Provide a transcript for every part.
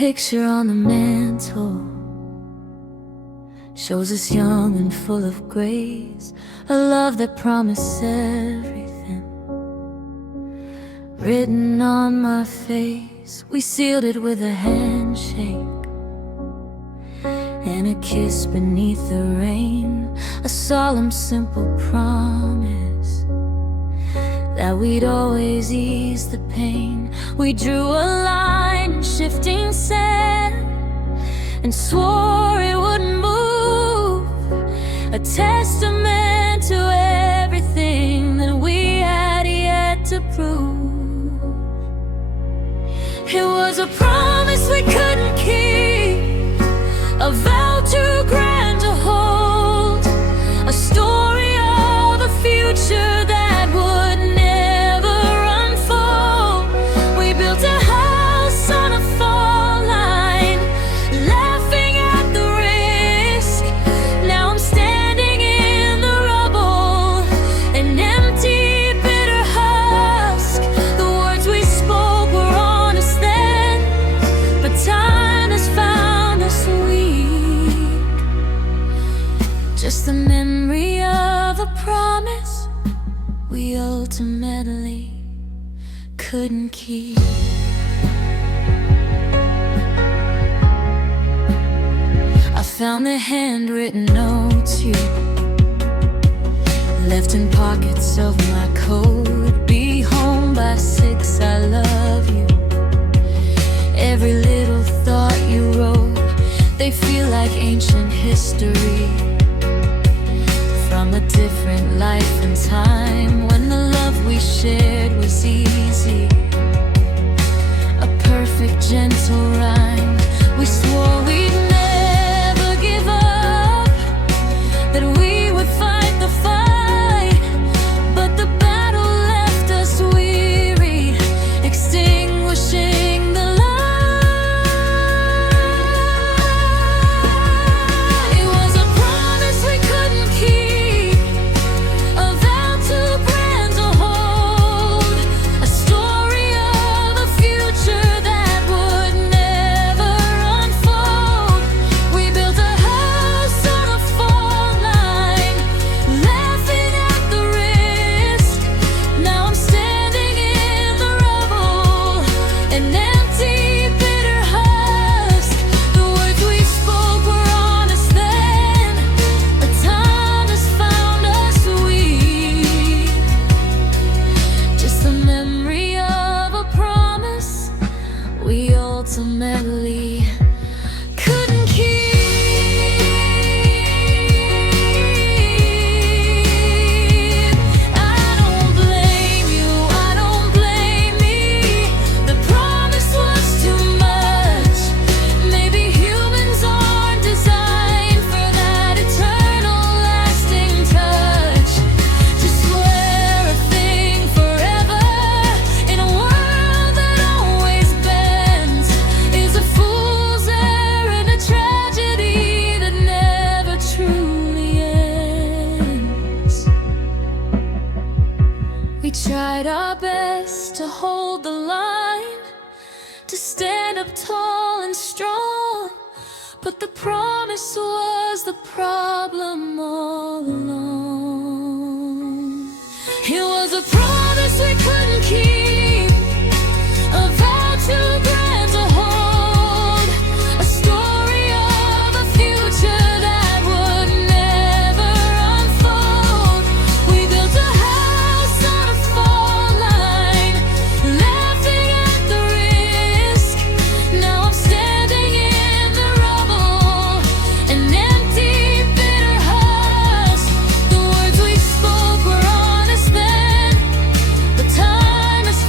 picture on the mantle shows us young and full of grace, a love that promised everything. Written on my face, we sealed it with a handshake and a kiss beneath the rain, a solemn, simple promise that we'd always ease the pain. We drew a line in shifting sand and swore it wouldn't move, a testament to everything that we had yet to prove. It was a promise we couldn't keep, a vow too grand to hold, a story of a future that would never unfold. We built a house on a fall line, laughing at the risk. Now I'm standing in the rubble, an empty, bitter husk. The words we spoke were honest then, but time has found us weak. Just the memory of a promise we ultimately couldn't keep. I found the handwritten notes you left in pockets of my coat. Be home by 6, I love you. Every little thought you wrote, they feel like ancient history from a different life and time, when the love we shared was easy, a perfect, gentle rhyme. We swore we'd never give up, that we would fight the fight, but the battle left us weary, extinguishing the light. It was a promise we couldn't keep, a vow too grand to hold, a story of a future that would never unfold. We built a house on a fall line, laughing at the risk. Now I'm standing in the rubble, an empty, bitter husk. The words we spoke were honest then, but time has found us weak. Just the memory of a promise we ultimately couldn't keep. I don't blame you, I don't blame me. The promise was too much. Maybe humans aren't designed for that eternal, lasting touch. To swear a thing forever in a world that always bends is a fool's errand, a tragedy that never truly ends. We tried our best to hold the line, to stand up tall and strong, but the promise was the problem all along. It was a promise we couldn't keep, a vow too grand to hold, a story of a future that would never unfold. We built a house on a fall line, laughing at the risk. Now I'm standing in the rubble, an empty, bitter husk. The words we spoke were honest then, but time has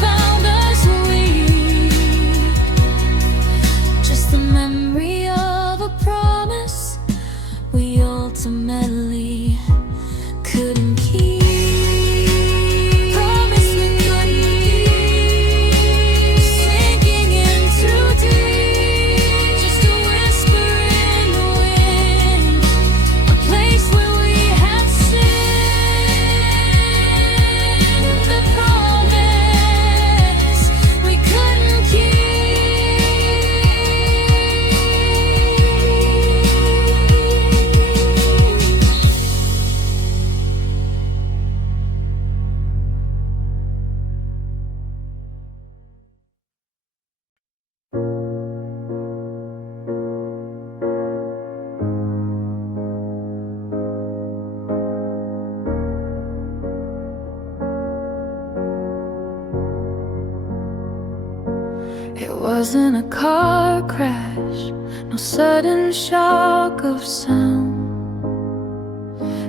wasn't a car crash, no sudden shock of sound,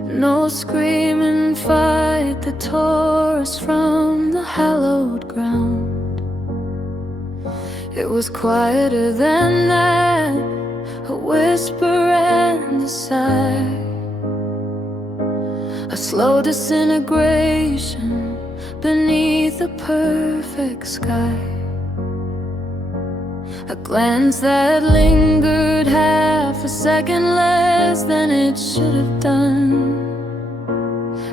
no screaming fight that tore us from the hallowed ground. It was quieter than that, a whisper and a sigh, a slow disintegration beneath a perfect sky. A glance that lingered half a second less than it should have done,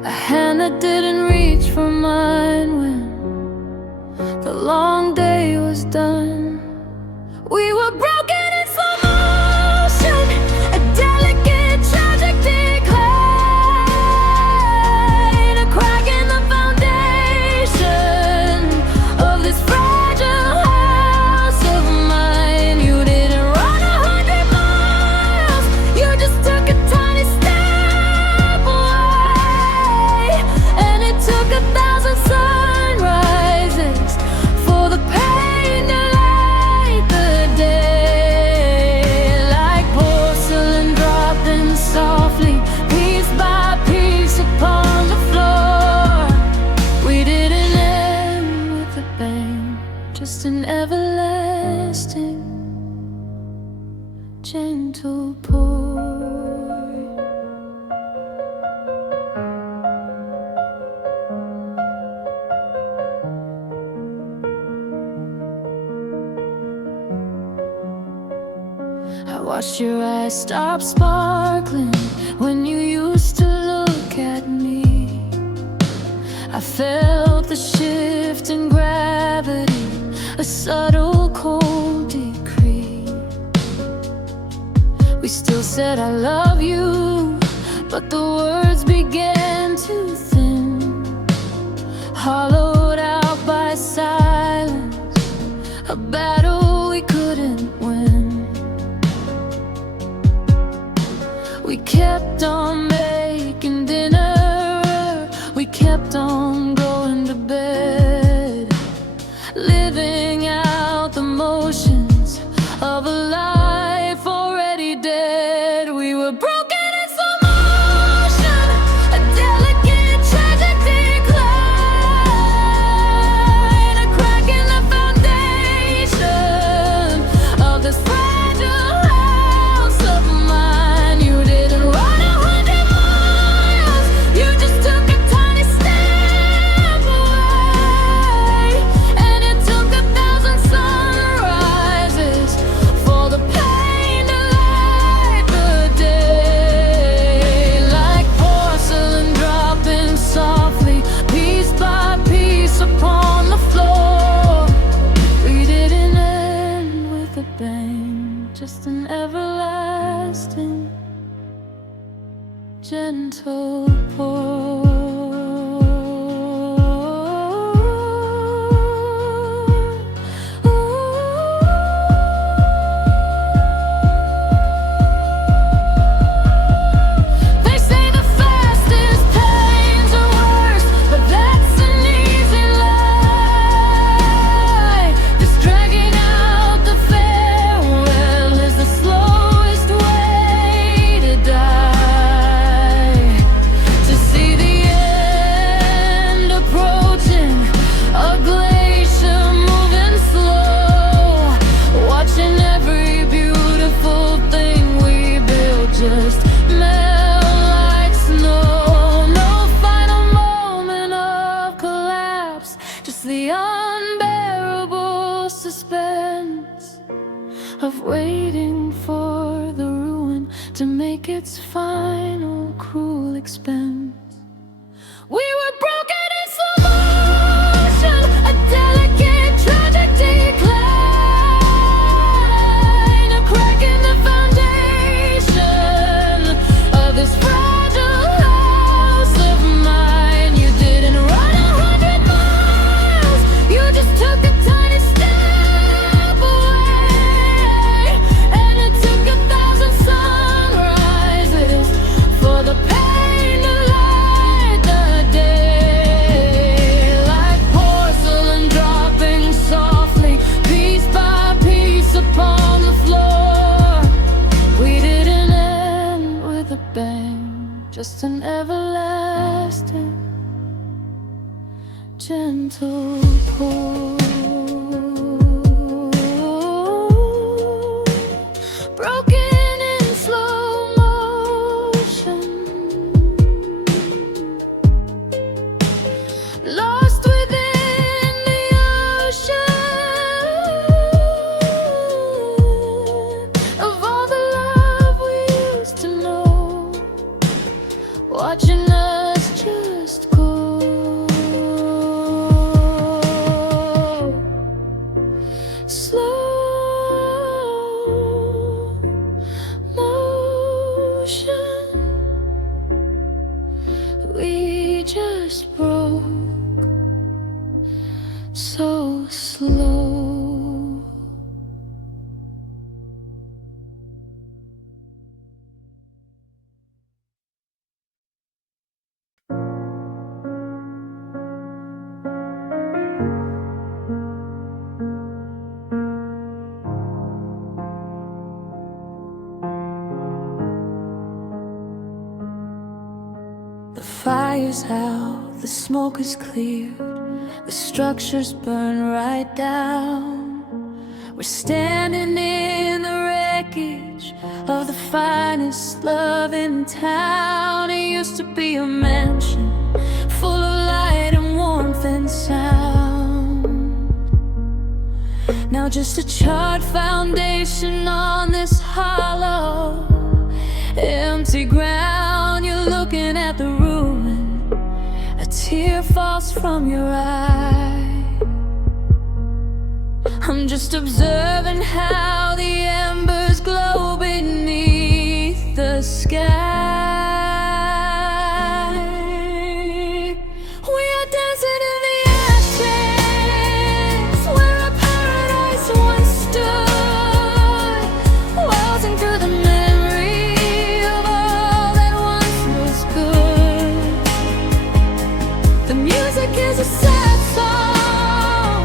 a hand that didn't reach for mine when the long day was done. We were broken in slow motion, a delicate, tragic decline, a crack in the foundation of this fragile house of mine. You didn't run 100 miles, you just took a tiny step away, and it took 1,000 sunrises for the pain to light the day. Like porcelain dropping softly, piece by piece upon the floor. We didn't end with a bang, just an everlasting, gentle pour. I watched your eyes stop sparkling when you used to look at me. I felt the shift in gravity, a subtle cold decree. We still said I love you, but the words began to thin, hollowed out by silence, a battle we couldn't win. We kept on making dinner, we kept on going to bed, living out the motions of a life already dead. We were broken in slow motion, a delicate, tragic decline, a crack in the foundation of this fragile house of mine. You didn't run 100 miles, you just took a tiny step away, and it took 1,000 sunrises for the pain to light the day. Like porcelain dropping softly, piece by piece upon the floor. We didn't end with a bang, just an everlasting, gentle pour. They say the fastest pains are worse, but that's an easy lie. This dragging out the farewell is the slowest way to die. To see the end approaching, a glacier moving slow, watching every beautiful thing we built just melt like snow. No final moment of collapse, just the unbearable suspense of waiting for the ruin to make its final cruel expense. We were broken in slow motion, a delicate, tragic decline, a crack in the foundation of this fragile house of mine. You didn't run 100 miles, you just took a tiny step away, and it took 1,000 sunrises for the pain to light the day. just an everlasting gentle pull. Broken in slow motion, lost within the ocean of all the love we used to know, watching us just go. Slow motion, we just broke so slow. The fire's out, the smoke is cleared, the structures burn right down. We're standing in the wreckage of the finest love in town. It used to be a mansion full of light and warmth and sound. Now just a charred foundation on this hollow, empty ground. You're looking at the ruin, a tear falls from your eye. I'm just observing how the embers glow beneath the sky. We are dancing in the ashes where our paradise once stood, welting through the memory of all that once was good. The music is a sad song,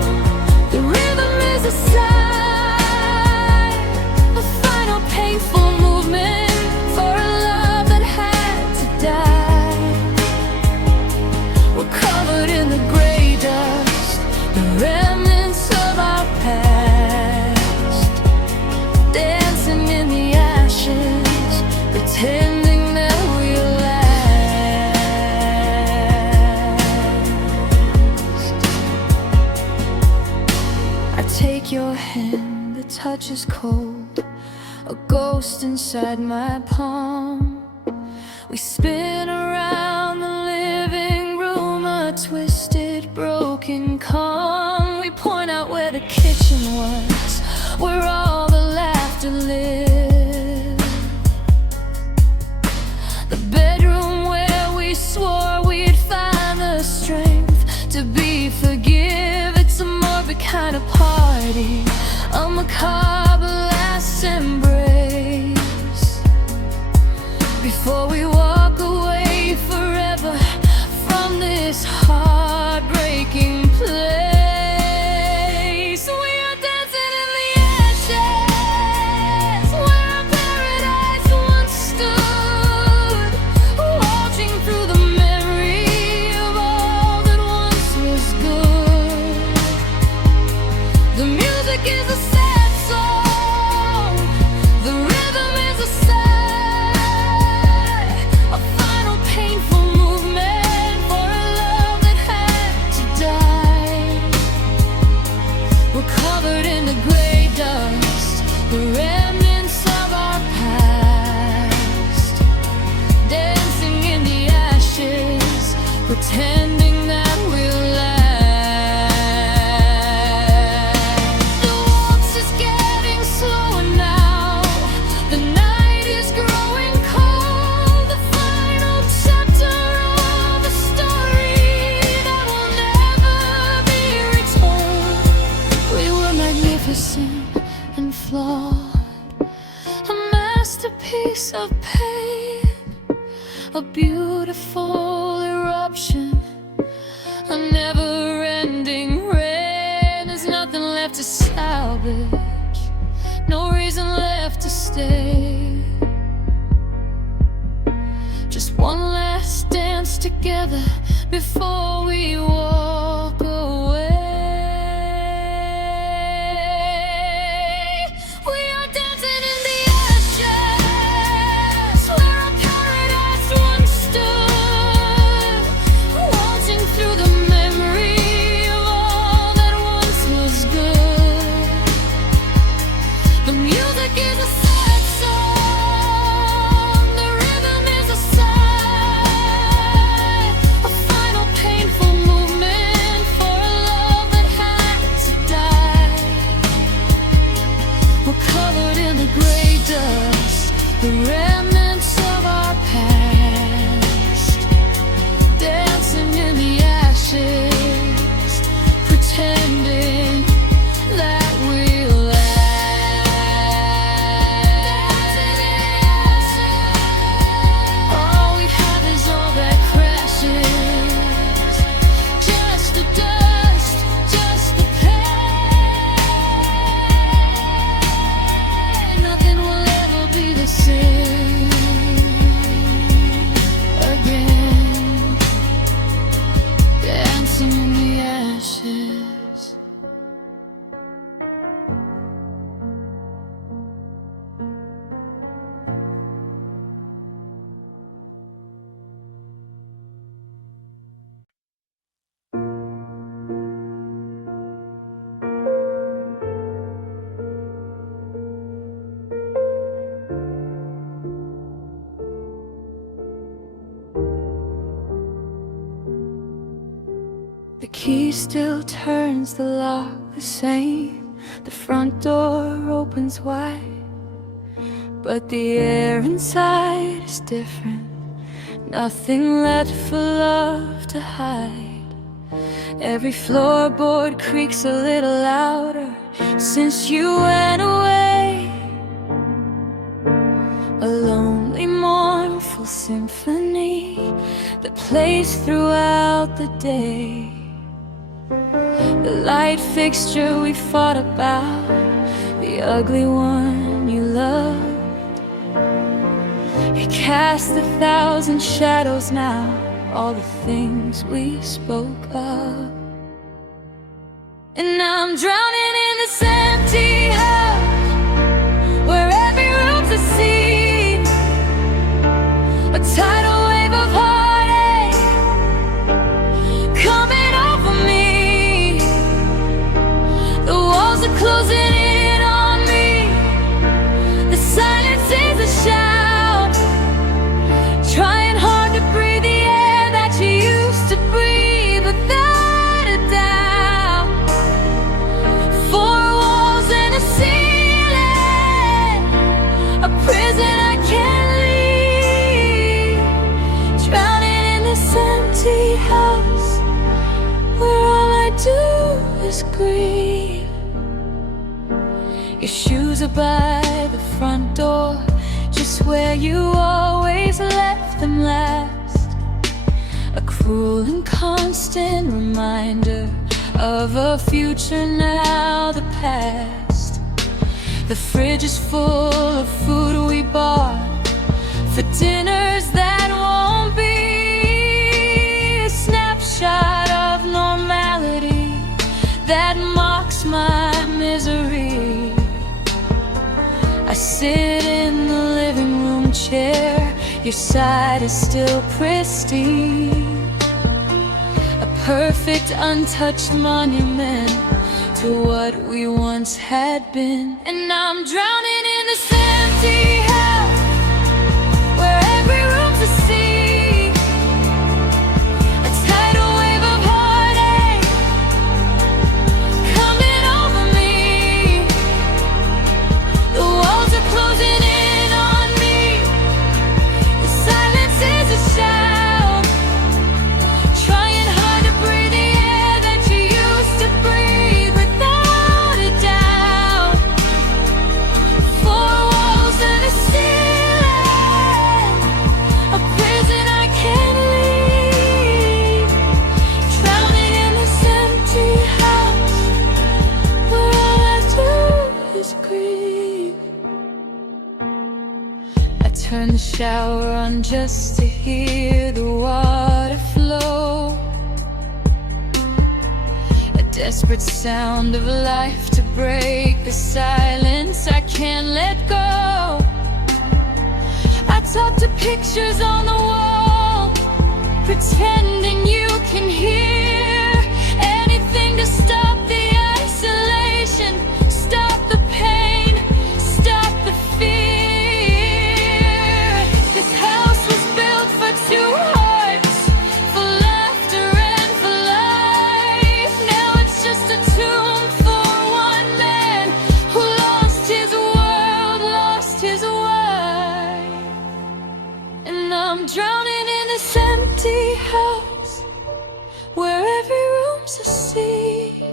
the rhythm is a sigh, a final painful movement for a love that had to die. We're covered in the gray dust, the remnants of our past, dancing in the ashes, pretending that we'll last. I take your hand, the touch is cold, a ghost inside my palm. We spin around the living room, a twisted, broken calm. We point out where the kitchen was, where all the laughter lived, the bedroom where we swore we'd find the strength to be forgive. It's a morbid kind of party, a macabre last embrace, before we walk away forever from this heartbreaking place. We are dancing in the ashes where our paradise once stood, watching through the memory of all that once was good. The music is a sad song, the rhythm is a sigh, a final painful movement for a love that had to die. We're covered in the gray dust, the remnants of our past, dancing in the ashes, pretending that we'll last. The waltz is getting slower now, the night is growing cold, the final chapter of a story that will never be retold. We were magnificent and flawed, a masterpiece of pain, a beautiful eruption, a never-ending rain. There's nothing left to salvage, no reason left to stay, just one hands together before we walk away. We are dancing in the ashes where our paradise once stood, waltzing through the memory of all that once was good. The music is a sad song, the rhythm is a sigh, a final painful movement for a love that had to die. We're covered in the gray dust, the remnants of our past, dancing in the ashes, pretending that we'll last. All we have is all that crashes, just the dust, just the pain. Nothing will ever be the same again. Dancing in the ashes. The key still turns the lock the same. The front door opens wide, but the air inside is different. Nothing left for love to hide. Every floorboard creaks a little louder since you went away. A lonely, mournful symphony that plays throughout the day. The light fixture we fought about, the ugly one you loved, it casts 1,000 shadows now, all the things we spoke of. And I'm drowning in this empty house where every room's a sea, a tidal wave of heartache coming over me. The walls are closing in on me. The silence is a shout, trying hard to breathe the air that you used to breathe without a doubt. Four walls and a ceiling, a prison I can't leave. Drowning in this empty house where all I do is grieve. Your shoes are by the front door, just where you always left them last. A cruel and constant reminder of a future now the past. The fridge is full of food we bought for dinners that won't be. A snapshot of normality that mocks my misery. I sit in the living room chair, your side is still pristine, a perfect untouched monument to what we once had been. And I'm drowning in this empty house where every room's a sea, a tidal wave of heartache coming over me. The walls are closing in on me. The silence is a shout, trying hard to breathe the air that you used to breathe without a doubt. Four walls and a turn the shower on just to hear the water flow. A desperate sound of life to break the silence I can't let go. I talk to pictures on the wall, pretending you can hear. Anything to stop the isolation, stop the pain, stop the fear. This house was built for two hearts, for laughter and for life. Now it's just a tomb for one man who lost his world, lost his wife. And I'm drowning in this empty house, where every room's a sea,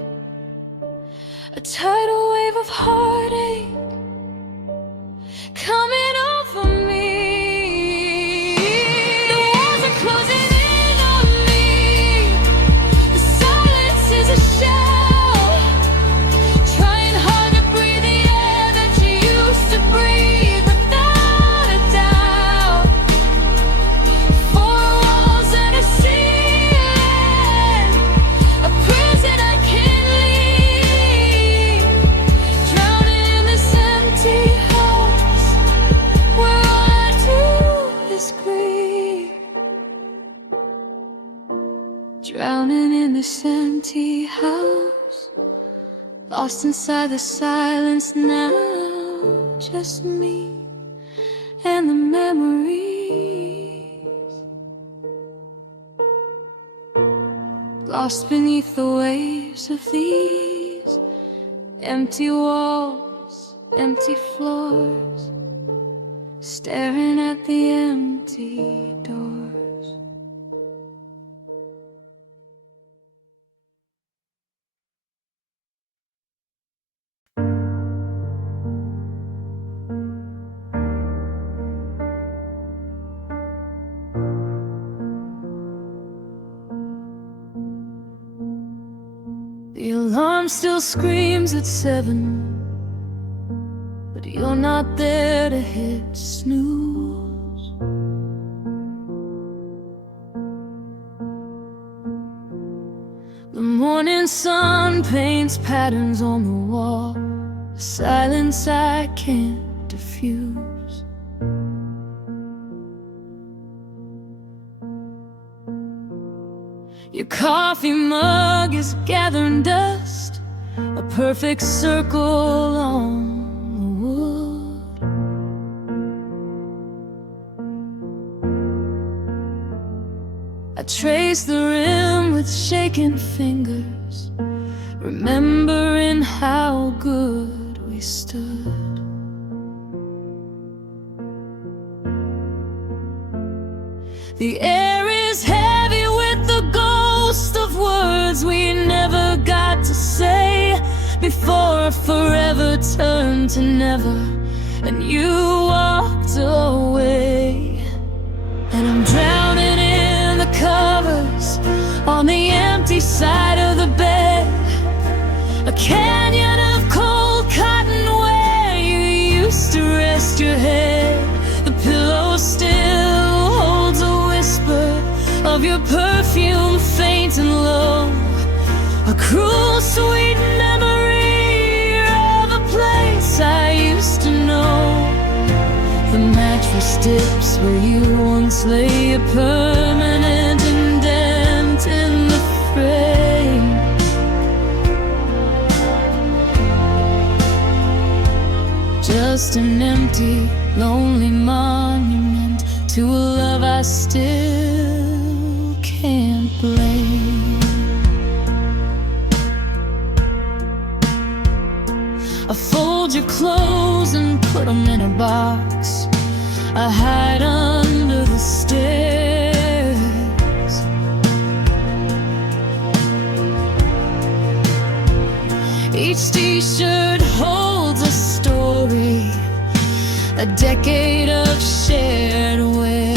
a tidal wave of heartache coming over me. The walls are closing in on me, the silence is a shell, trying hard to breathe the air that you used to breathe without a doubt. Four walls and a ceiling, a prison I can't leave, drowning in this empty house, where all I do is grieve. Drowning in this empty house, lost inside the silence now, just me and the memories, lost beneath the waves of these empty walls, empty floors, staring at the empty doors. The alarm still screams at 7, but you're not there to hit snooze. The morning sun paints patterns on the wall, a silence I can't diffuse. Your coffee mug is gathering dust, a perfect circle on the wood. I trace the rim with shaking fingers, remembering how good we stood. The air is heavy with the ghost of words we never got to say, before forever turned to never and you walked away. And I'm drowning in the covers on the empty side of the bed, a canyon of cold cotton where you used to rest your head. The pillow still holds a whisper of your perfume, faint and low, a cruel sweet memory of a place I used to know. The mattress dips where you once lay, a permanent indent in the frame. Just an empty, lonely monument to a love I still can't blame. I fold your clothes and put them in a box, I hide under the stairs. Each t-shirt holds a story, a decade of shared wear.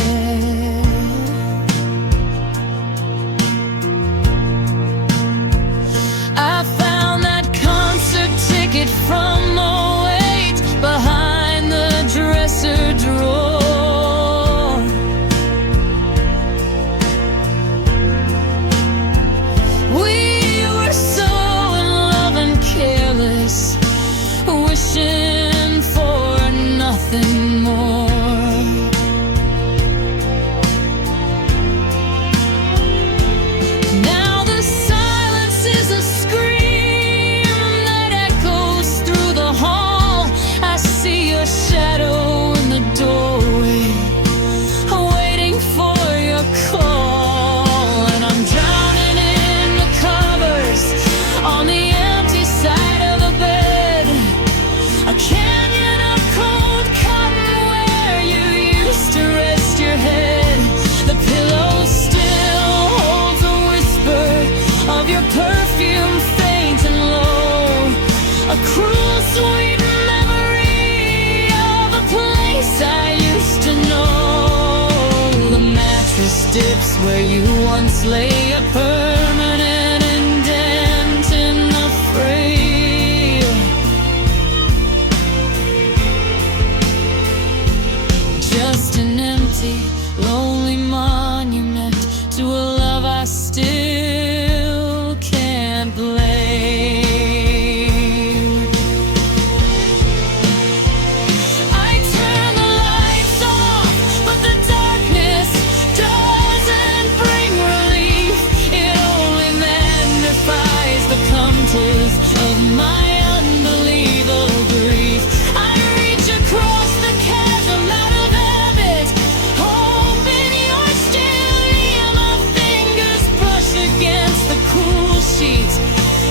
I found that concert ticket from 08 behind the dresser drawer. mattress dips where you once lay, a permanent indent in the frame. Just an empty, lonely monument to a love I still can't blame. I turn the lights off, but the darkness doesn't bring relief. It only magnifies the contours of my unbelievable grief. I reach across the chasm out of habit, hoping you're still near. My fingers brush against the cool sheets,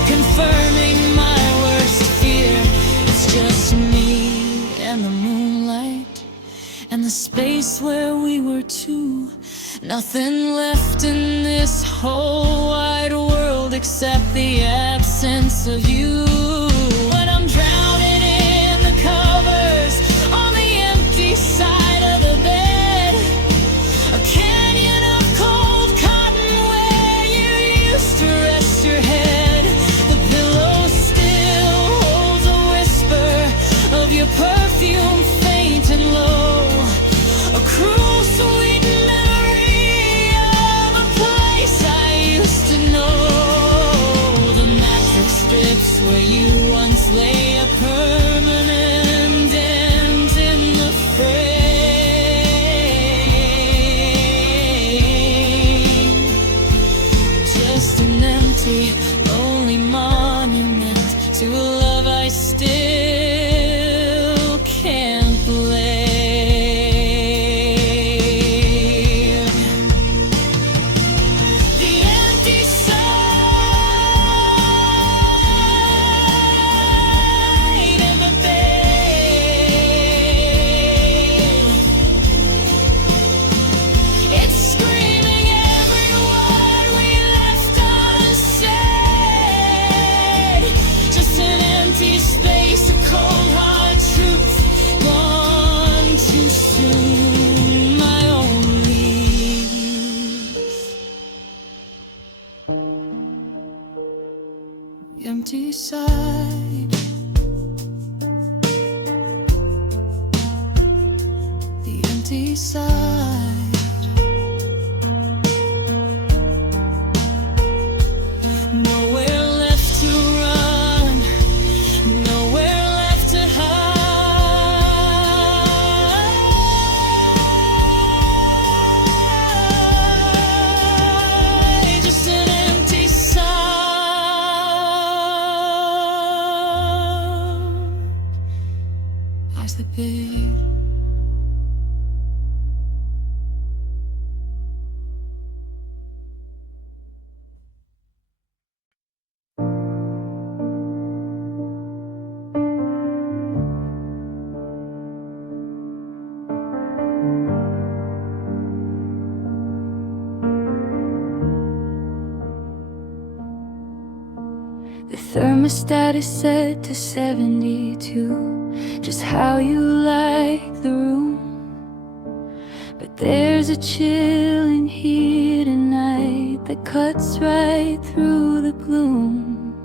confirming my worst fear. It's just me and the moonlight and the space where we were two. Nothing left in this whole wide world except the absence of you. When I'm drowning in the covers on the empty side of the bed, a canyon of cold cotton where you used to rest your head. The pillow still holds a whisper of your perfume, faint and low, a cruel sweet memory of a place I used to know. The mattress strips where you once lay, a permanent dent in the frame. Just an empty, lonely monument to a love I still can't blame. The empty side of the bed, it's screaming every word we left unsaid. Just an empty space, a cold hard truth, gone too soon. My only youth. The empty side, the empty side. Nowhere left to run, nowhere left to hide. Just an empty side as the bed. The thermostat is set to 72, just how you like the room. But there's a chill in here tonight that cuts right through the gloom.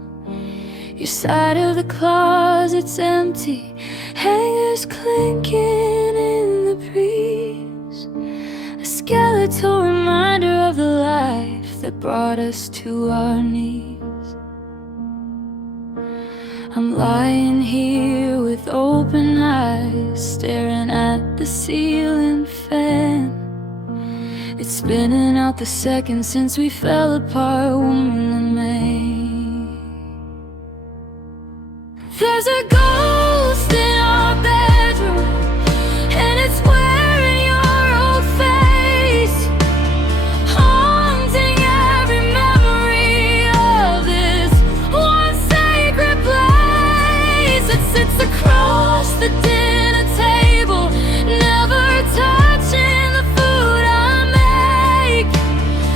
Your side of the closet's empty, hangers clinking in the breeze, a skeletal reminder of the life that brought us to our knees. I'm lying here with open eyes, staring at the ceiling fan. It's spinning out the seconds since we fell apart, woman and man. There's a ghost in our bedroom, and it's wearing your old face, haunting every memory of this one sacred place that sits across the dinner table, never touching the food I make.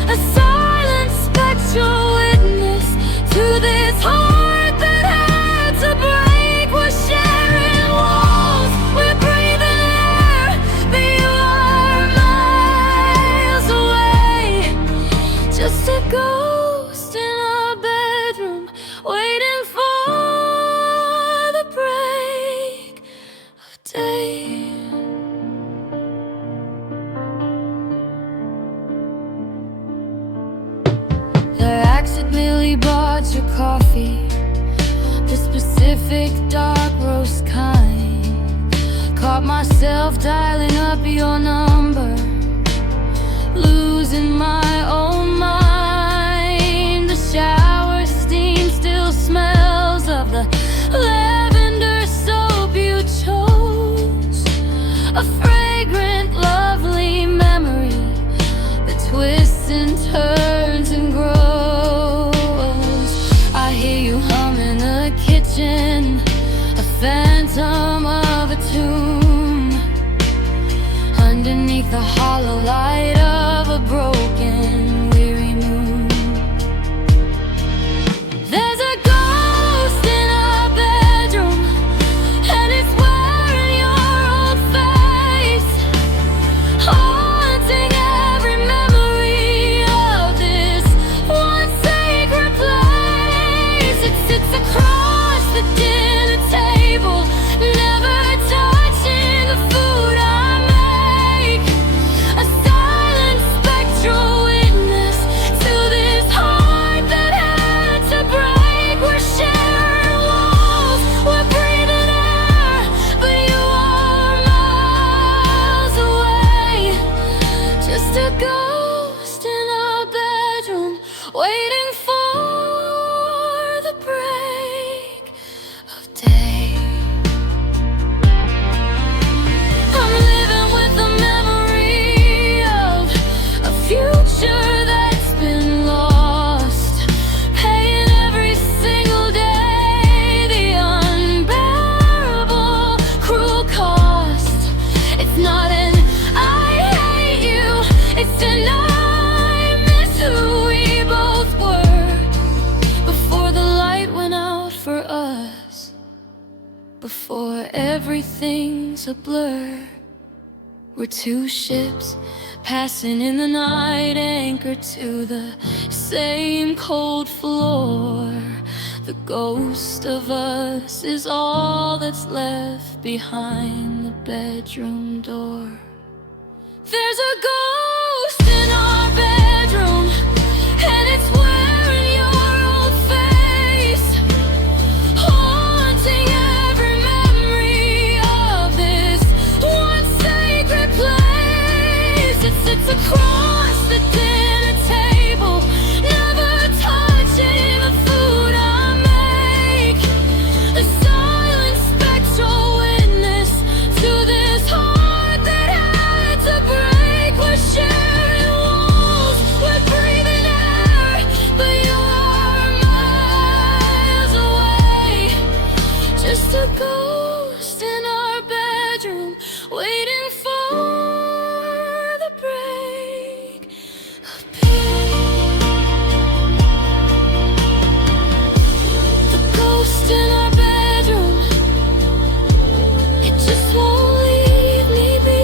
A silent spectral witness to this heart that had to break. brought your coffee, the specific dark roast kind. Caught myself dialing up your number, losing my own mind. The shower steam still smells of the lavender soap you chose, a fragrant, lovely memory that twists and turns and grows. I hear you hum in the kitchen, a phantom of a tomb, underneath the hollow light of a broken, weary moon. There's a ghost in our bedroom, and it's wearing your old face, haunting every memory of this one sacred place. It sits across the dinner table, never touching the food I make, a silent spectral witness to this heart that had to break. We're sharing walls, we're breathing air, but you are miles away. Just a ghost in our bedroom, waiting for the break of day. I'm living with the memory of a future that's been lost, paying every single day the unbearable, cruel cost. It's not an I hate you, it's an I miss who we both were before the light went out for us, before everything's a blur. We're two ships passing in the night, anchored to the same cold floor. The ghost of us is all that's left behind the bedroom door. There's a ghost in our bedroom, and it's wearing your old face, haunting every memory of this one sacred place. It sits across the dinner table, never touching the food I make, a silent spectral witness to this heart that had to break. We're sharing walls, we're breathing air, but you are miles away. Just a ghost in our bedroom, waiting for the break of day. The ghost in our bedroom, it just won't leave me be.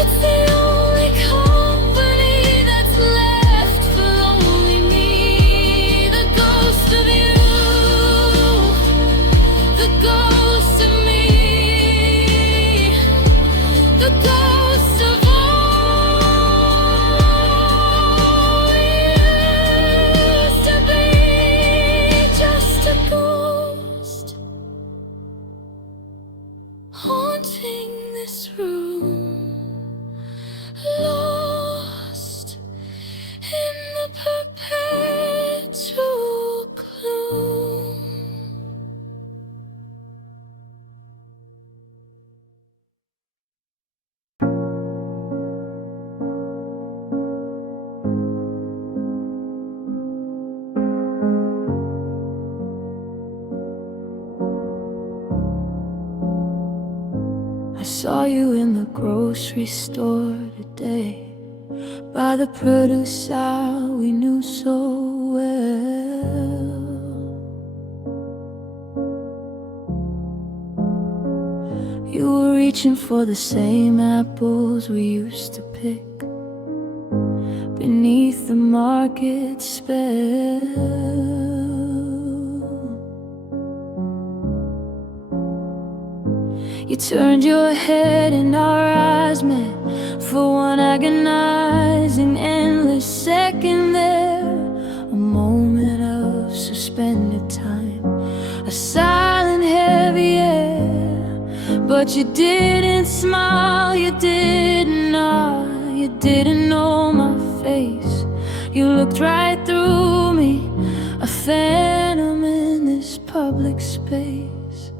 It's the only company that's left for lonely me. The ghost of you, the ghost of me, the ghost of all we used to be. Just a ghost haunting this room, lost in the perpetual gloom. I saw you in the grocery store today, by the produce aisle we knew so well. You were reaching for the same apples we used to pick beneath the market spell. You turned your head and our eyes met for one agonizing, endless second there, a moment of spending time, a silent heavy air. But you didn't smile, you didn't nod, you didn't know my face. You looked right through me, a phantom in this public space.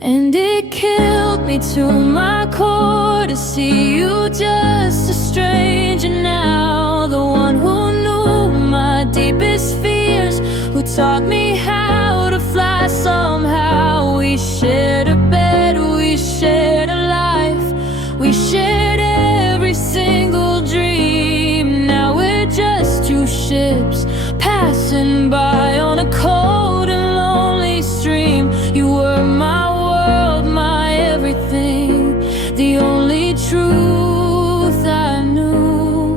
And it killed me to my core to see you just a stranger now, the one who knew my deepest fears, who taught me how to fly somehow. We shared a bed, we shared a life, we shared every single dream. Now we're just two ships passing by on a cold and lonely stream. You were my world, my everything, the only truth I knew.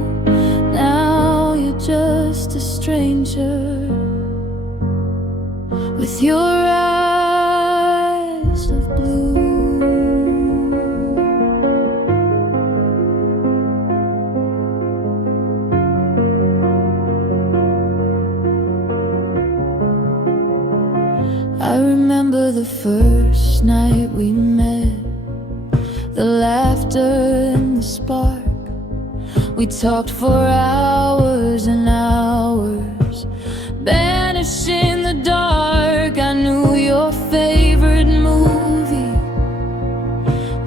Now you're just a stranger with your eyes of blue. I remember the first night we met, the laughter and the spark. We talked for hours and hours, banished in the dark. I knew your favorite movie,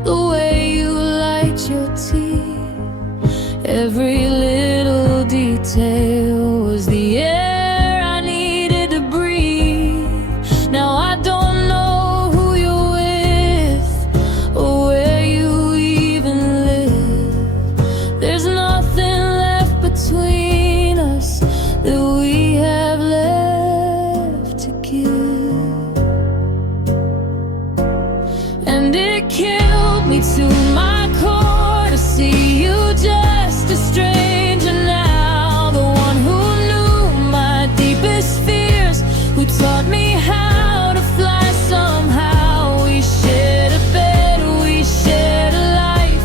the way you liked your tea. Every little detail was the air I needed to breathe. Now I don't know who you're with or where you even live. There's nothing left between us that we have left to give. And it killed me to my core to see you just a stranger now, the one who knew my deepest fears, who taught me how to fly somehow. We shared a bed, we shared a life,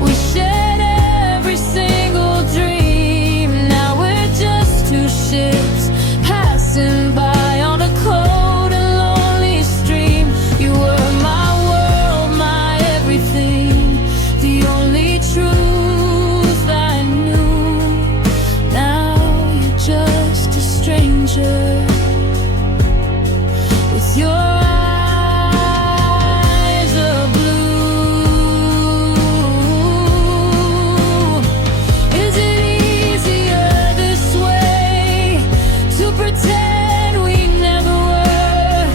we shared every single dream. Now we're just two ships passing by on a cold and lonely stream. You were my world, my everything, the only truth I knew. Now you're just a stranger with your eyes of blue. Is it easier this way to pretend we never were,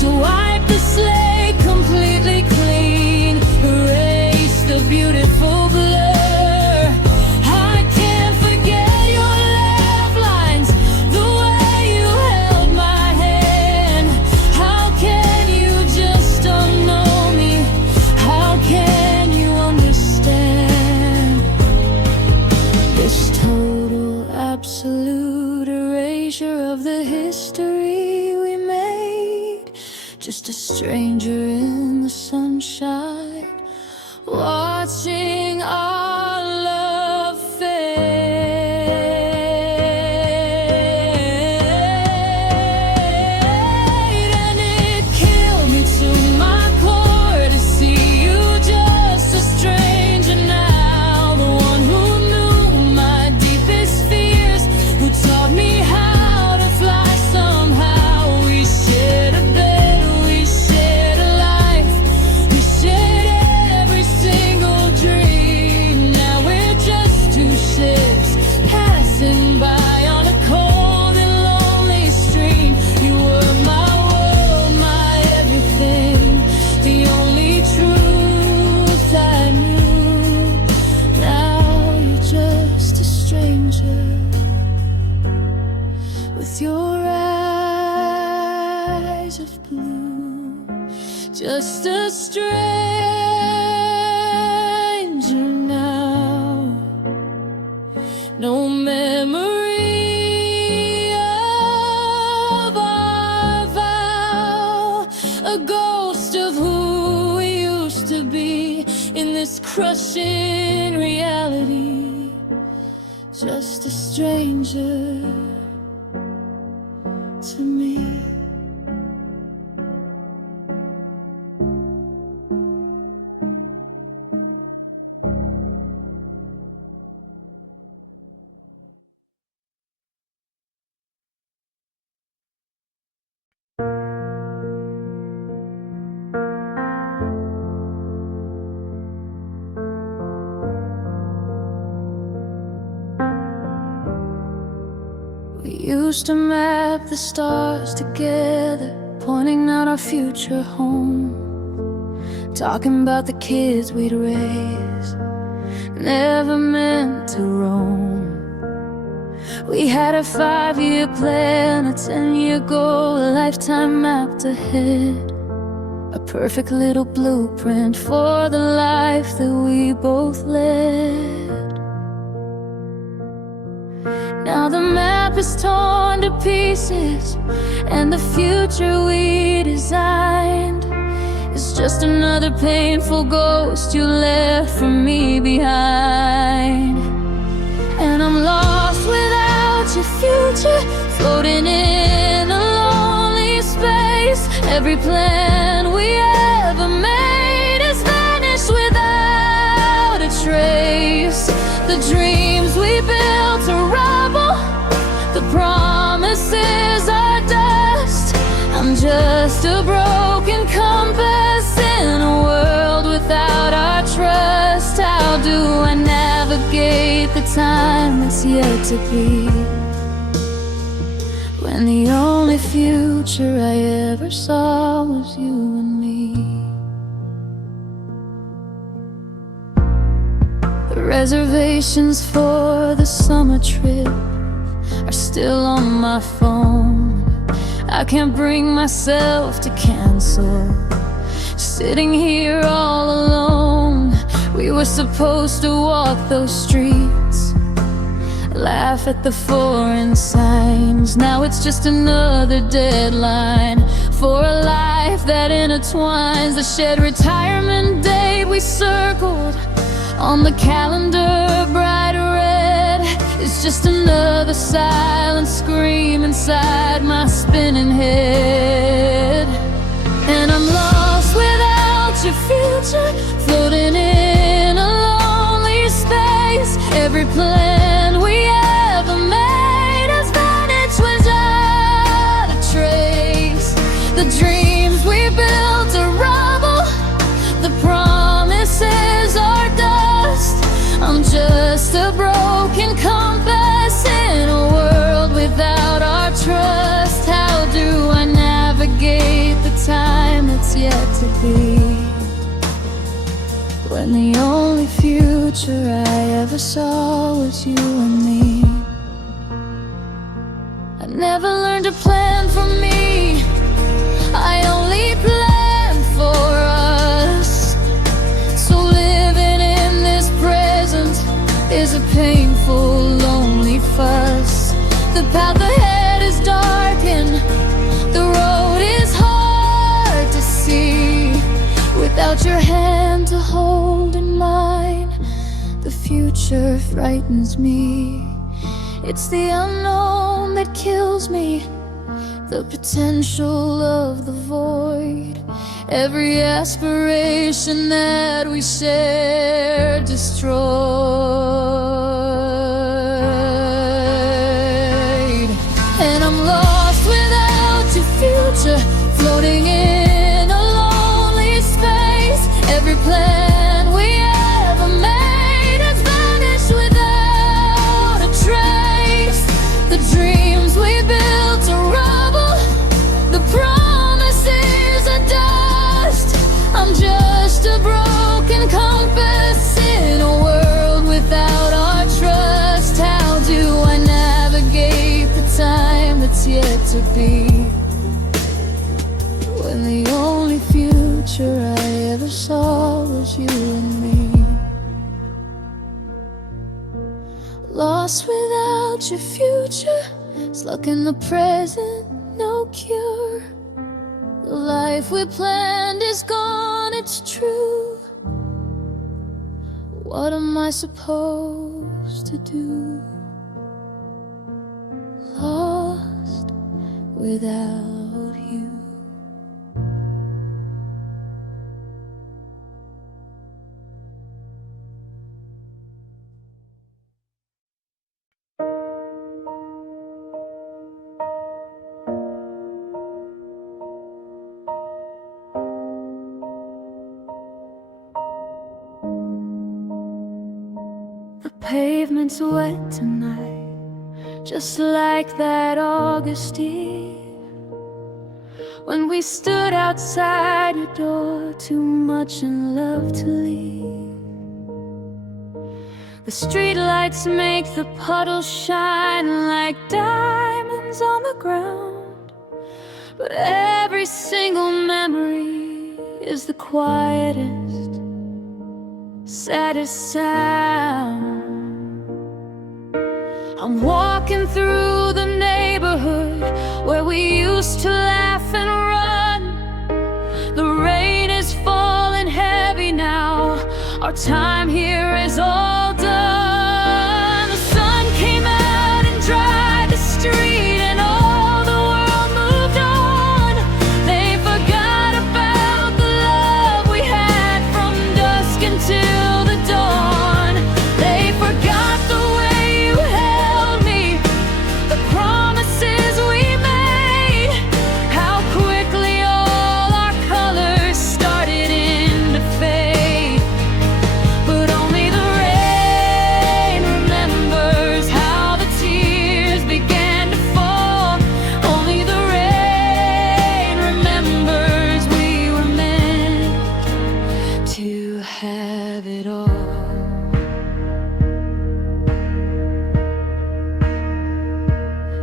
to wipe the slate completely clean, erase the beautiful blur? I can't forget your laugh lines, the way you held my hand. How can you just unknow me? How can you understand this total absolute erasure of the history we made? Just a stranger in the sunshine, watching our love fade. And it killed me to my core to see you just a stranger now, the one who knew my deepest fears, who taught me how to fly somehow. We shared a bed, we shared a life, we shared every single dream. Now we're just two ships passing by on a cold and lonely stream. You were my world, my everything, the only truth I knew. Now you're just a stranger with your eyes of blue. Just a stranger now, no memory of our vow, a ghost of who we used to be in this crushing reality. Just a stranger to me. used to map the stars together, pointing out our future home, talking about the kids we'd raise, never meant to roam. We had a 5-year plan, a 10-year goal, a lifetime mapped ahead, a perfect little blueprint for the life that we both led. Now the map is torn to pieces, and the future we designed is just another painful ghost you left for me behind. And I'm lost without your future, floating in a lonely space. Every plan we ever made has vanished without a trace. The dreams we built are rubble, the promises are dust. I'm just a broken compass in a world without our trust. How do I navigate the time that's yet to be, when the only future I ever saw was you and me? The reservations for the summer trip are still on my phone. I can't bring myself to cancel, sitting here all alone. We were supposed to walk those streets, laugh at the foreign signs. Now it's just another deadline for a life that intertwines. The shared retirement date we circled on the calendar, bright red, it's just another silent scream inside my spinning head. And I'm lost without your future, floating in a lonely space. Every plan we ever made has vanished without a trace. The dreams we built are rubble, the promises are dust. I'm just a broken compass in a world without our trust. How do I navigate the time that's yet to be, when the only future I ever saw was you and me? I never learned to plan for me, I only planned for us. So living in this present is a painful, lonely fuss. The path ahead is darkened, the road is hard to see. Without your hand to hold in mine, the future frightens me. It's the unknown that kills me, the potential of the void. Every aspiration that we share destroyed. And I'm lost without your future, floating in a lonely space. Every plan we ever made has vanished without a trace. The dreams we built are rubble, the promises are dust. I'm just a broken compass in a world without our trust. How do I navigate the time that's yet to be, when the only future I ever saw was you and me? Lost without your future, stuck in the present, no cure. The life we planned is gone, it's true. What am I supposed to do? Lost without you. The pavement's wet tonight, just like that August Eve when we stood outside your door, too much in love to leave. The streetlights make the puddles shine like diamonds on the ground, but every single memory is the quietest, saddest sound. I'm walking through the neighborhood where we used to laugh and run. The rain is falling heavy now, our time here is all done. The sun came out and dried the street, and all the world moved on. They forgot about the love we had from dusk until the dawn. They forgot the way you held me, the promises we made, how quickly all our colors started to fade. But only the rain remembers how the tears began to fall. Only the rain remembers we were meant to have it all.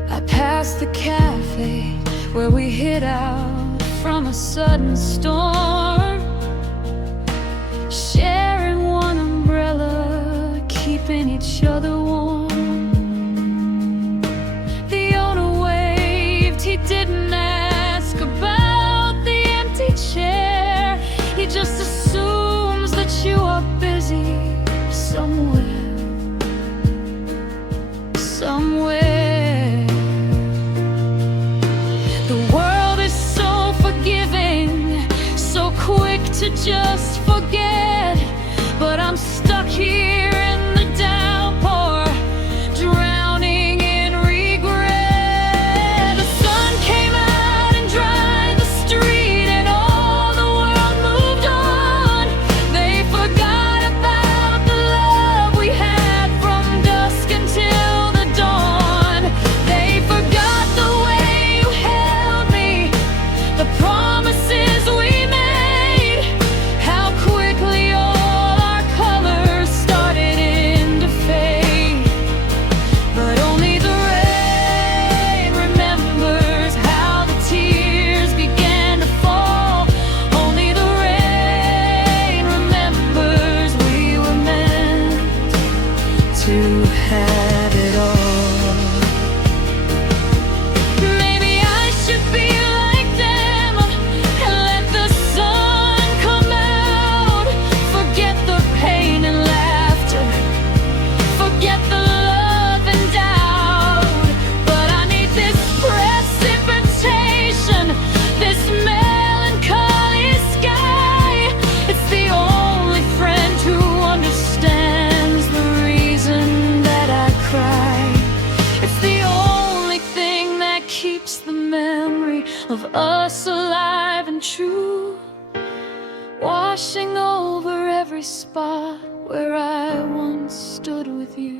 I passed the cafe where we hid out from a sudden storm, sharing one umbrella, keeping each other warm. The owner waved, he didn't ask about the empty chair. He just assumes that you are busy somewhere, somewhere. The world is so forgiving, so quick to just forget, but I'm stuck here in the downpour, drowning in regret. The sun came out and dried the street, and all the world moved on. They forgot about the love we had from dusk until the dawn. They forgot the way you held me, the promises we made, how quickly all our colors started to fade. But only the rain remembers how the tears began to fall. Only the rain remembers we were meant to have it all. Maybe I should be like them and let the sun come out. Forget the pain and laughter, forget the love and doubt. But I need this precipitation, this melancholy sky. It's the only friend who understands the reason that I cry. It's the only thing that keeps the memory of us alive and true, washing over every spot where I once stood with you.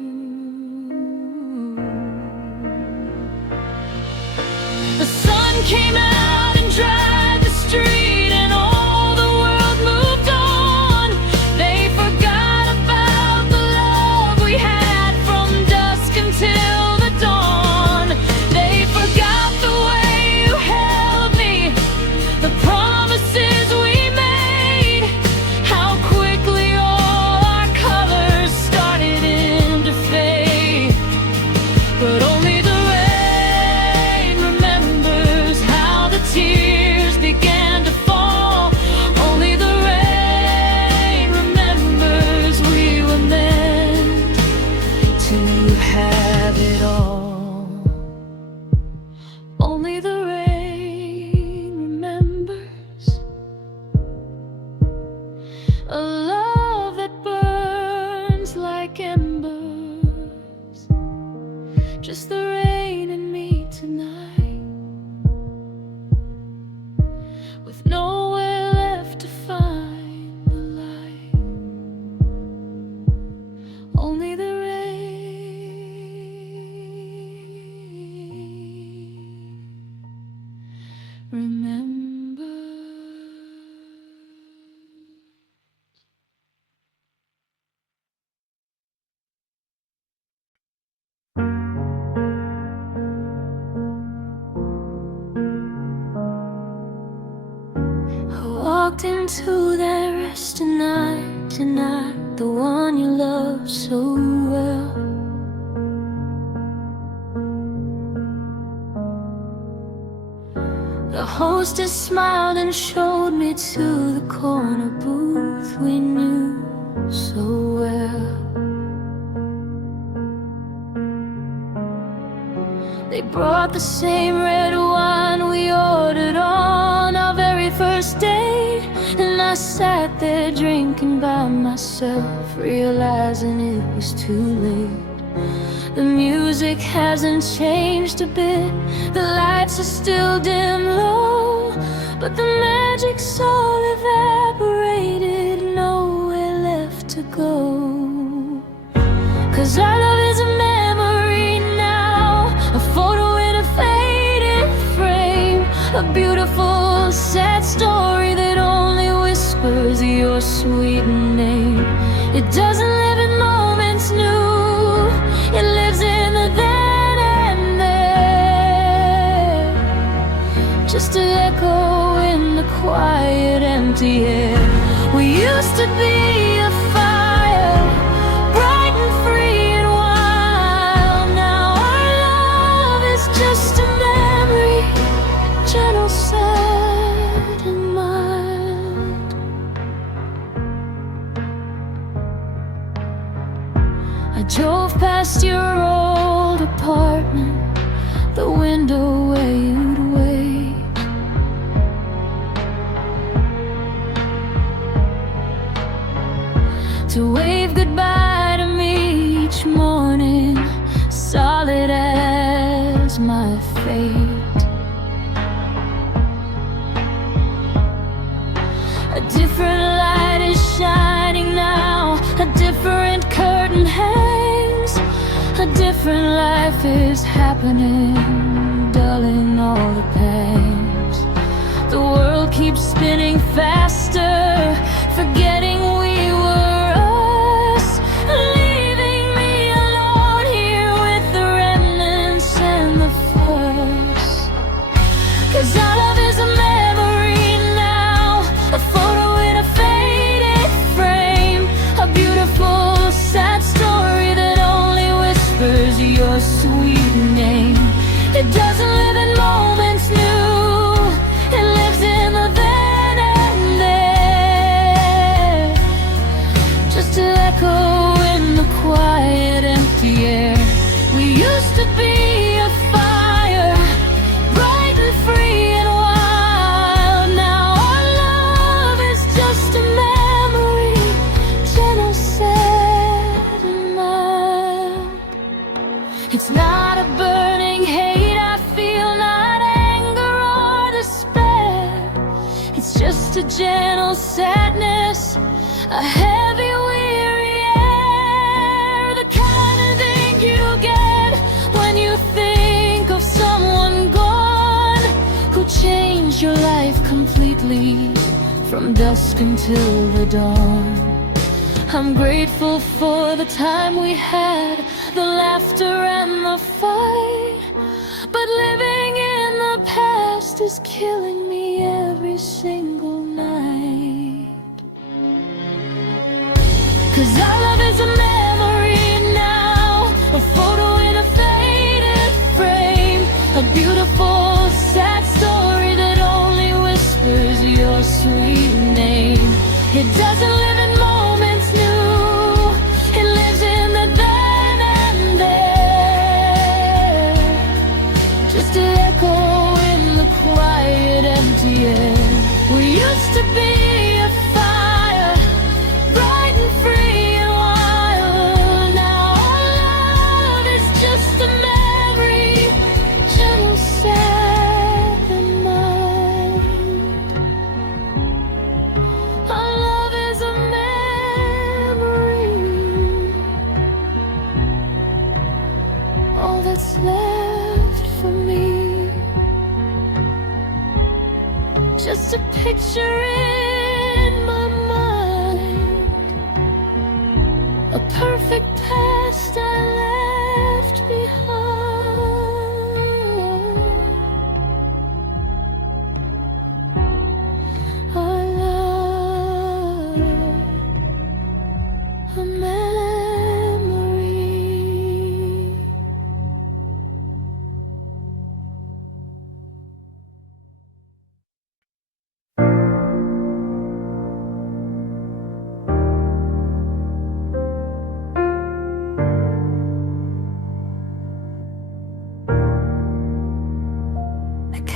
The sun came out and dried the street, and all the world moved on. They forgot about the love we had from dusk until the dawn. They forgot the way you held me, the promises we made, how quickly all our colors started to fade. But only the rain remembers how the tears began to fall. Only the rain remembers we were meant to have it all. Only the rain remembers a love that burns like embers, just the rain and me tonight, with nowhere left to find the light. Only the rain remembers. Only the rain walked into that rest night, and not the one you love so well. The hostess smiled and showed me to the corner booth we knew so well. They brought the same red wine we ordered on our very first date, and I sat there drinking by myself, realizing it was too late. The music hasn't changed a bit, the lights are still dim low, but the magic's all evaporated, nowhere left to go. 'Cause our love is a memory now, a photo in a faded frame, a beautiful sad story that only whispers your sweet name. It doesn't live in moments new, it lives in the then and there, just an echo in the quiet, empty air. We used to be a fire, bright and free and wild. Now our love is just a memory, gentle, sad and mild. I drove past your old apartment, the window where you'd wait. To wave goodbye to me each morning, solid as my fate. A different light is shining now, a different curtain hangs, a different life is happening, dulling all the pangs. The world keeps spinning faster, forgetting we were us, leaving me alone here with the remnants and the fuss. 'Cause our love is a memory now, a photo in a faded frame, a beautiful sad story that only whispers your sweet name. It doesn't live in moments new, it lives in the then and there, just an echo in the quiet, empty air. We used to be a fire, bright and free and wild. Now our love is just a memory, gentle, sad and mild. It's not a burning hate I feel, not anger or despair. It's just a gentle sadness, a heavy, weary air, the kind of thing you get when you think of someone gone, who changed your life completely from dusk until the dawn. I'm grateful for the time we had, the laughter and the fight, but living in the past is killing me every single night. 'Cause our love is a memory now, a photo in a faded frame, a beautiful sad story that only whispers your sweet name. It doesn't live in moments new, it lives in the then and there, just an echo in the quiet, empty air. We used to be a fire, bright and free and wild. Now our love is just a memory, gentle, sad and mild. Our love is a memory, all that's left for me, just a picture in my mind, a perfect past I left behind. Our love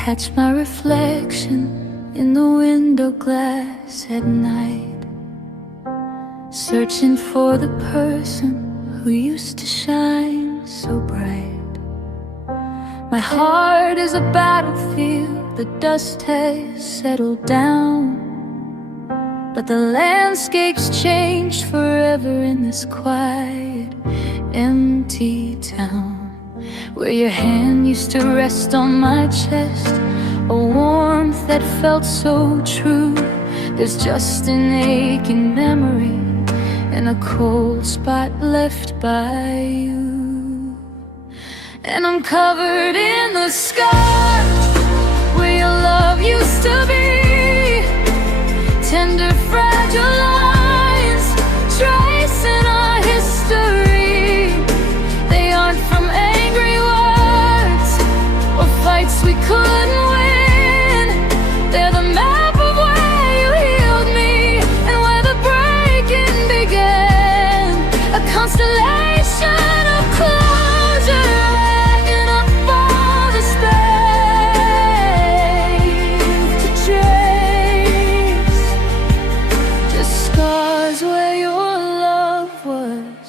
catch my reflection in the window glass at night, searching for the person who used to shine so bright. My heart is a battlefield, the dust has settled down, but the landscape's changed forever in this quiet, empty town, where your hand used to rest on my chest, a warmth that felt so true. There's just an aching memory and a cold spot left by you. And I'm covered in the scars where your love used to be, tender, fragile lines tracing our history. They aren't from angry words or fights we couldn't win. They're the map of where you healed me and where the breaking began. A constellation of closure, racking up all the space to trace. Just scars where your love was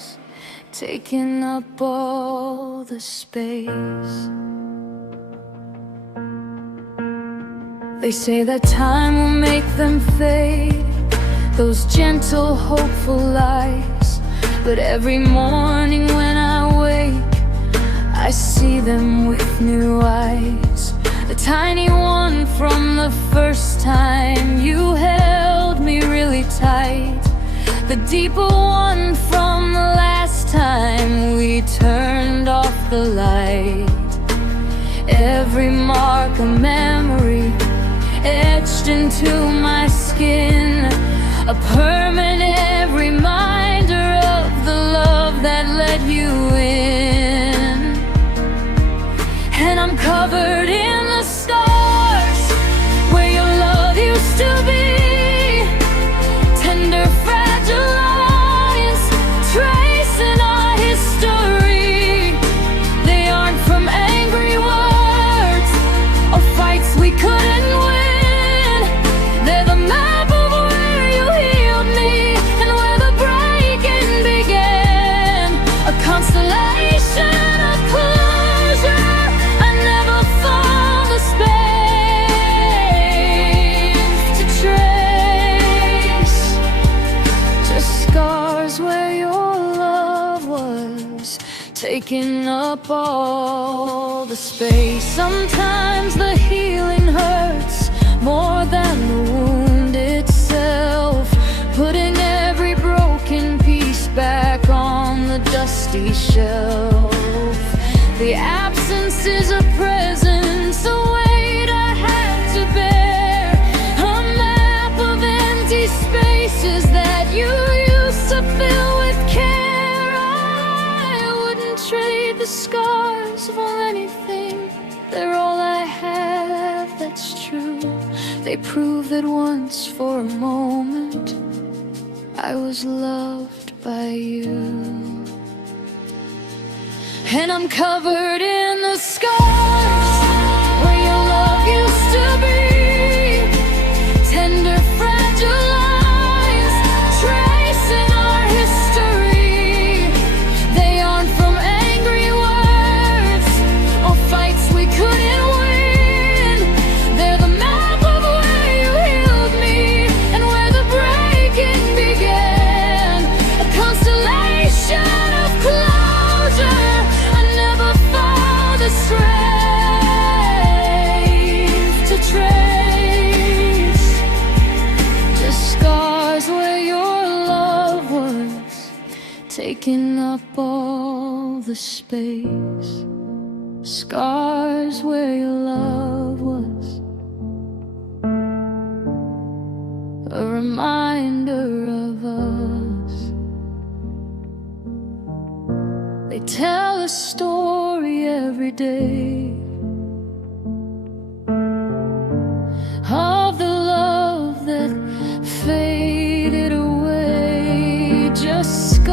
taking up all the space. They say that time will make them fade, those gentle, hopeful lies. But every morning when I wake, I see them with new eyes. The tiny one from the first time you held me really tight, the deeper one from the last time we turned off the light. Every mark a memory etched into my skin, a permanent reminder of the love that let you in. And I'm covered in the stars where your love used to be, tender, fragile lines tracing our history. They aren't from angry words or fights we couldn't win. They're the map of where you healed me and where the breaking began. A constellation of closure, I never found the space to trace. Just scars where your love was taking up all the space. Sometimes the healing hurts more than the wound itself, putting every broken piece back on the dusty shelf. The absence is a presence, a weight I had to bear, a map of empty spaces that you used to fill with care. I wouldn't trade the scars for anything, they're all I have that's true. They prove that once for a moment I was loved by you. And I'm covered in the scars where your love used to be, tender, fragile lines tracing our history. They aren't from angry words or fights we couldn't win. They're the map of where you healed me and where the breaking began. A constellation of closure, I never found the strength to trace. Just scars where your love was taking up all the space. Scars where your love was a reminder of us. They tell a story every day of the love that faded away. Just scars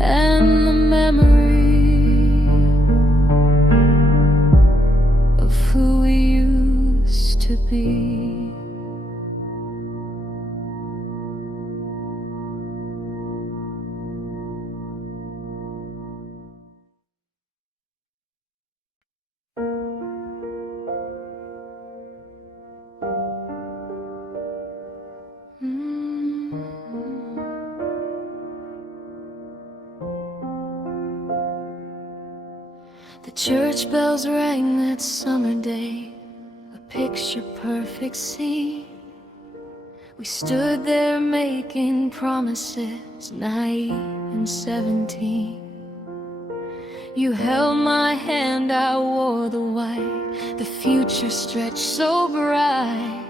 and the memory Church bells rang that summer day, a picture-perfect scene. We stood there making promises, naive and 17. You held my hand, I wore the white. The future stretched so bright,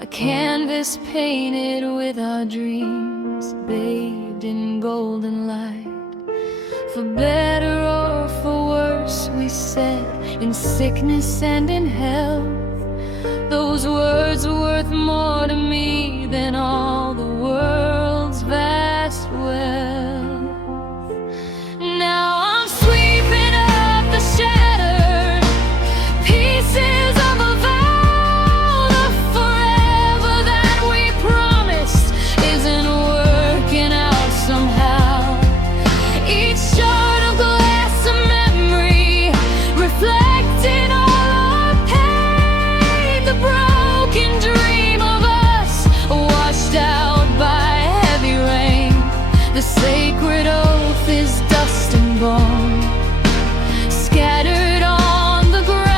a canvas painted with our dreams, bathed in golden light. For better or for worse, we said, in sickness and in health, those words were worth more to me than all the world's vast wealth. Now I'm sweeping up the shattered pieces of a vow. The forever that we promised isn't working out somehow. Each shard of glass, a memory, reflecting all our pain. The broken dream of us, washed out by heavy rain. The sacred oath is dust and bone, scattered on the ground.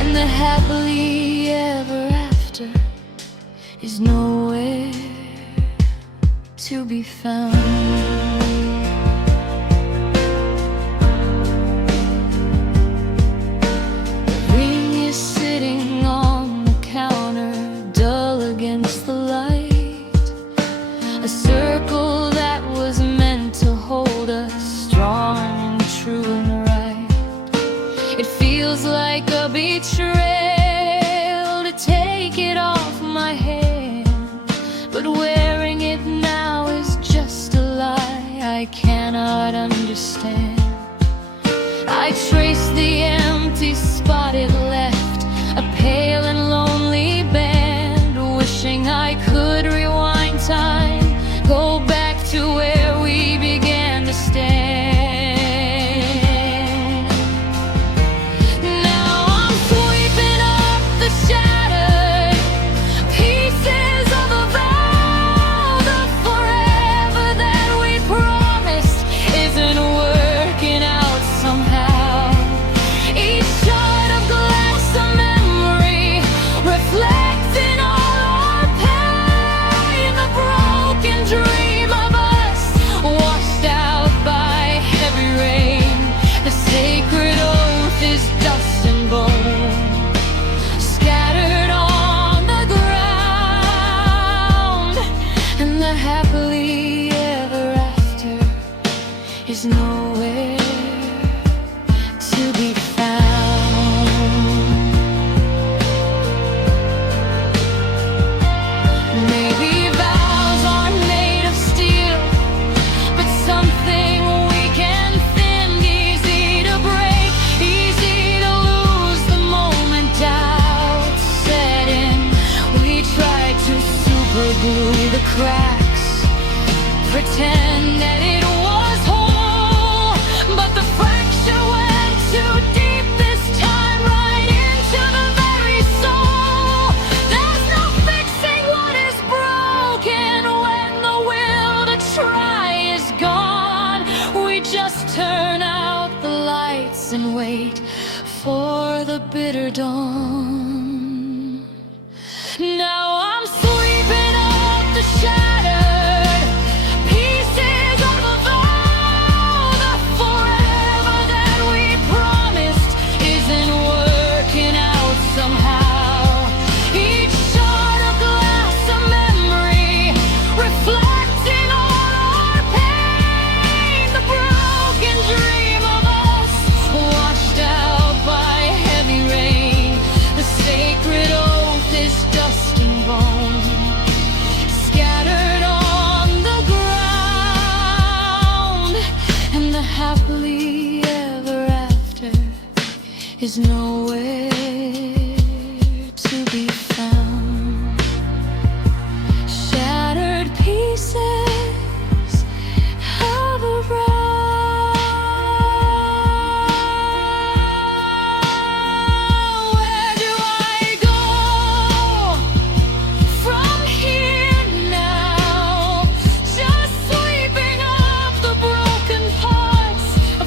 And the happily ever after is nowhere to be found. The ring is sitting on the counter, dull against the light. A circle that was meant to hold us, strong, true and right. It feels like a betrayal to take it off my hand, but wearing it now is just a lie I cannot understand. I trace the empty spot it left, a pale and lonely band, wishing I could rewind time, go back to where we began to stand. Now I'm sweeping up the shattered pieces of a vow. The forever that we promised isn't working out somehow. Each shard of glass, a memory, reflecting all our pain. The broken dream of us, washed out by heavy rain. The sacred oath is dust and bone, scattered on the ground. And the happily ever after is nowhere to be found. Maybe vows aren't made of steel, but something we can thin, easy to break, easy to lose the moment doubt set in. We tried to superglue the cracks, pretend that it was whole, but the fracture went too deep this time, right into the very soul. There's no fixing what is broken when the will to try is gone. We just turn out the lights and wait for the bitter dawn. Now I'm sweeping up the shattered pieces of a vow. The forever that we promised isn't working out somehow. Each shard of glass, a memory, reflecting all our pain. The broken dream of us, washed out by heavy rain. The sacred oath is dust and bone, scattered on the ground. And the happily ever after is nowhere to be found. Shattered pieces of a vow. Where do I go from here now? Just sweeping up the broken parts of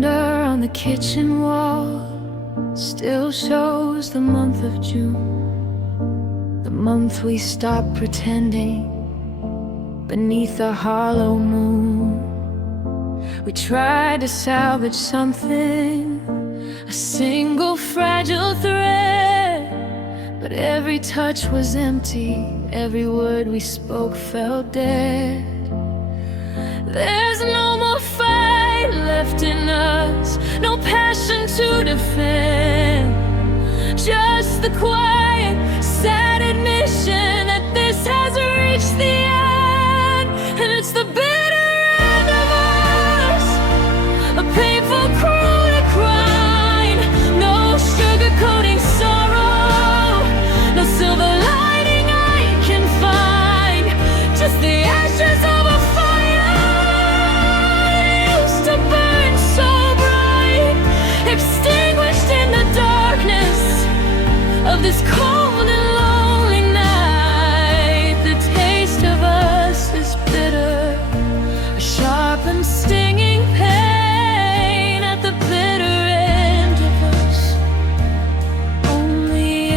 calendar on the kitchen wall still shows the month of June, the month we stopped pretending beneath a hollow moon. We tried to salvage something, a single fragile thread, but every touch was empty, every word we spoke felt dead. There's no more fight left in us, no passion to defend, just the quiet, sad admission that this has reached the end. And it's the bitter end of us, a painful, cruel decline. No sugarcoating sorrow, no silver lining I can find, just the ashes of a fire that used to burn so bright, extinguished in the darkness of this cold and lonely night. The taste of us is bitter, a sharp and stinging pain at the bitter end of us. Only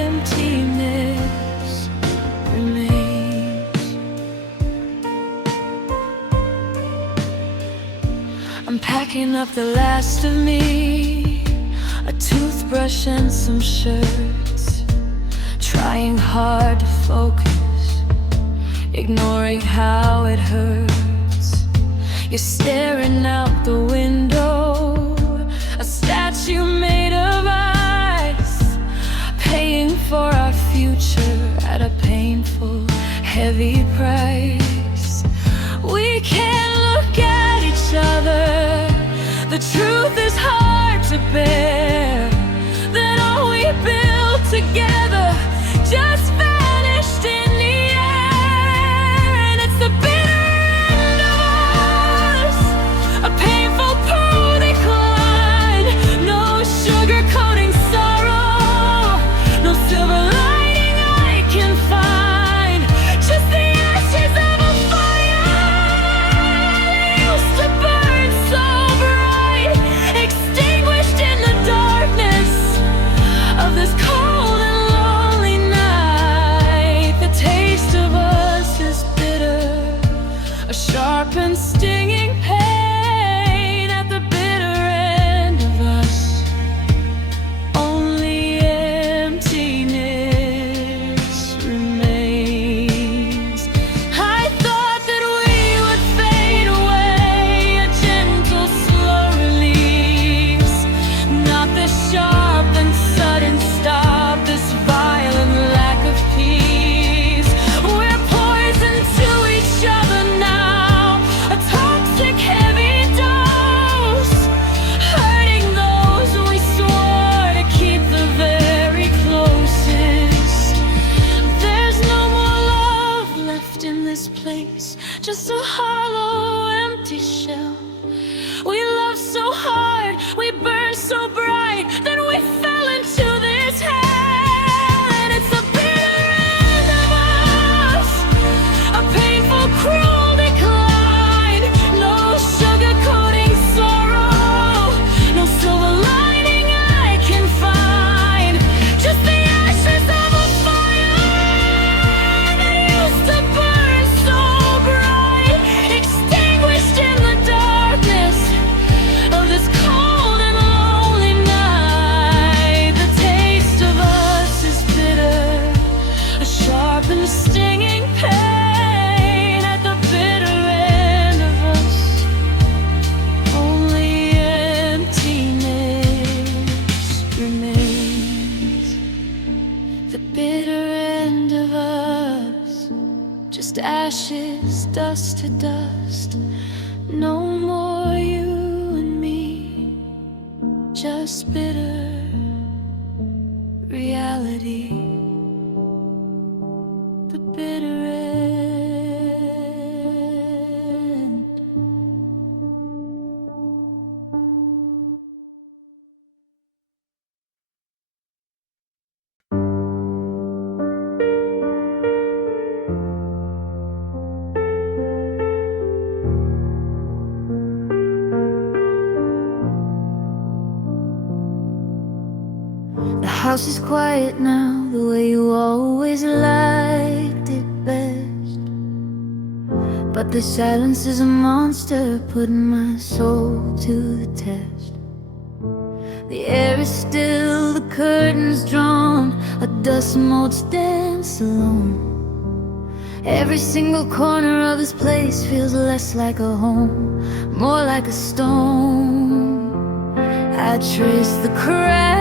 emptiness remains. I'm packing up the last of me, a toothbrush and some shirts, trying hard to focus, ignoring how it hurts. You're staring out the window, a statue made of ice, paying for our future at a painful, heavy price. We can't look at each other, the truth is hard to bear, that all we built together just vanished in the air. And it's the bitter end of us, a painful, cruel decline. No sugarcoating sorrow, no silver lining I can find, just the ashes of a fire that used to burn so bright, extinguished in the darkness of this cold and lonely night. The taste of us is bitter, a sharp and stinging pain at the bitter end of us. Only emptiness remains. I thought that we would fade away, a gentle, slow release, not the sharp and sudden stop, this violent lack of peace. We're poison to each other now, a toxic, heavy dose, hurting those we swore to keep the very closest. There's no more love left in this place, just a hollow, empty shell. We loved so hard, we burned so bright, then we fell into this hell. And it's the bitter end of us, a painful, cruel decline. No sugarcoating sorrow, no silver lining I can find, just the ashes of a fire that used to burn so bright, extinguished in the darkness of this cold and lonely night. The taste of us is bitter, a sharp and stinging pain at the bitter end of us. Only emptiness remains. The bitter end of us, just ashes, dust to dust. No more you and me, just bitter reality. The bitter end. house is quiet now, the way you always liked it best. But the silence is a monster, putting my soul to the test. The air is still, the curtains drawn, a dust mold stands alone. Every single corner of this place feels less like a home, more like a stone. I trace the crack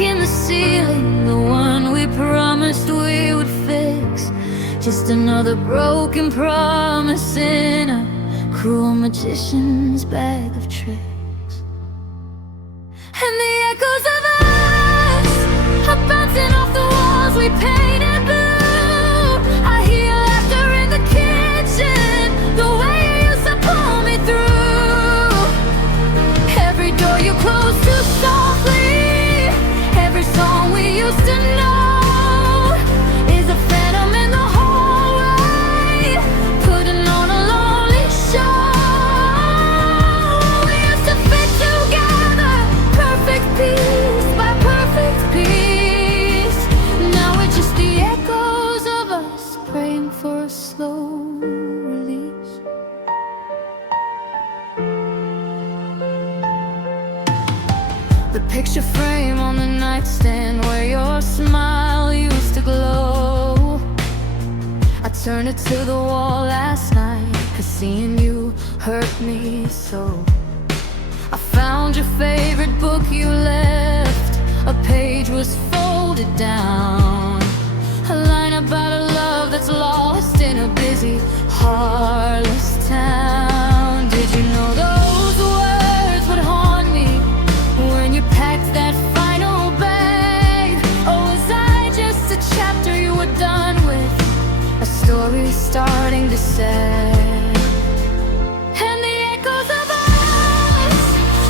in the ceiling, the one we promised we would fix. Just another broken promise in a cruel magician's bag of tricks. And the echoes of us are bouncing off the walls we painted blue. I hear laughter in the kitchen, the way you used to pull me through. Every door you close too softly, every song we used to know is a phantom in the hallway, putting on a lonely show. We used to fit together, perfect piece by perfect piece. Now we're just the echoes of us praying for a slow release. The picture frame on the nightstand where your smile used to glow, I turned it to the wall last night, 'cause seeing you hurt me so. I found your favorite book you left, a page was folded down, a line about a love that's lost in a busy, heartless town. Did you know those words would haunt me when you packed that final bag? Or was I just a chapter you were done with, a story starting to say? And the echoes of us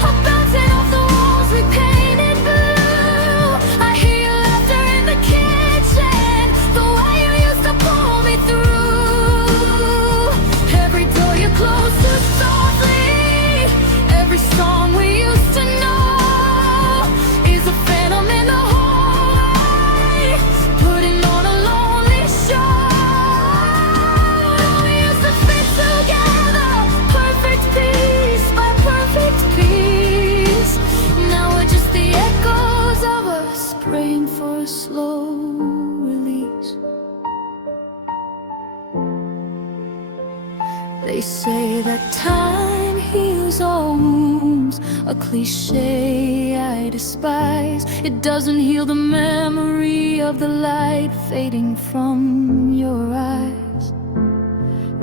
are bouncing off the walls we painted blue. I hear your laughter in the kitchen, the way you used to pull me through. Every door you close too softly, every song we used to know is a phantom in the hallway, putting on a lonely show. We used to fit together, perfect piece by perfect piece. Now we're just the echoes of us praying for a slow release. They say that time heals all wounds, a cliche I despise. It doesn't heal the memory of the light fading from your eyes.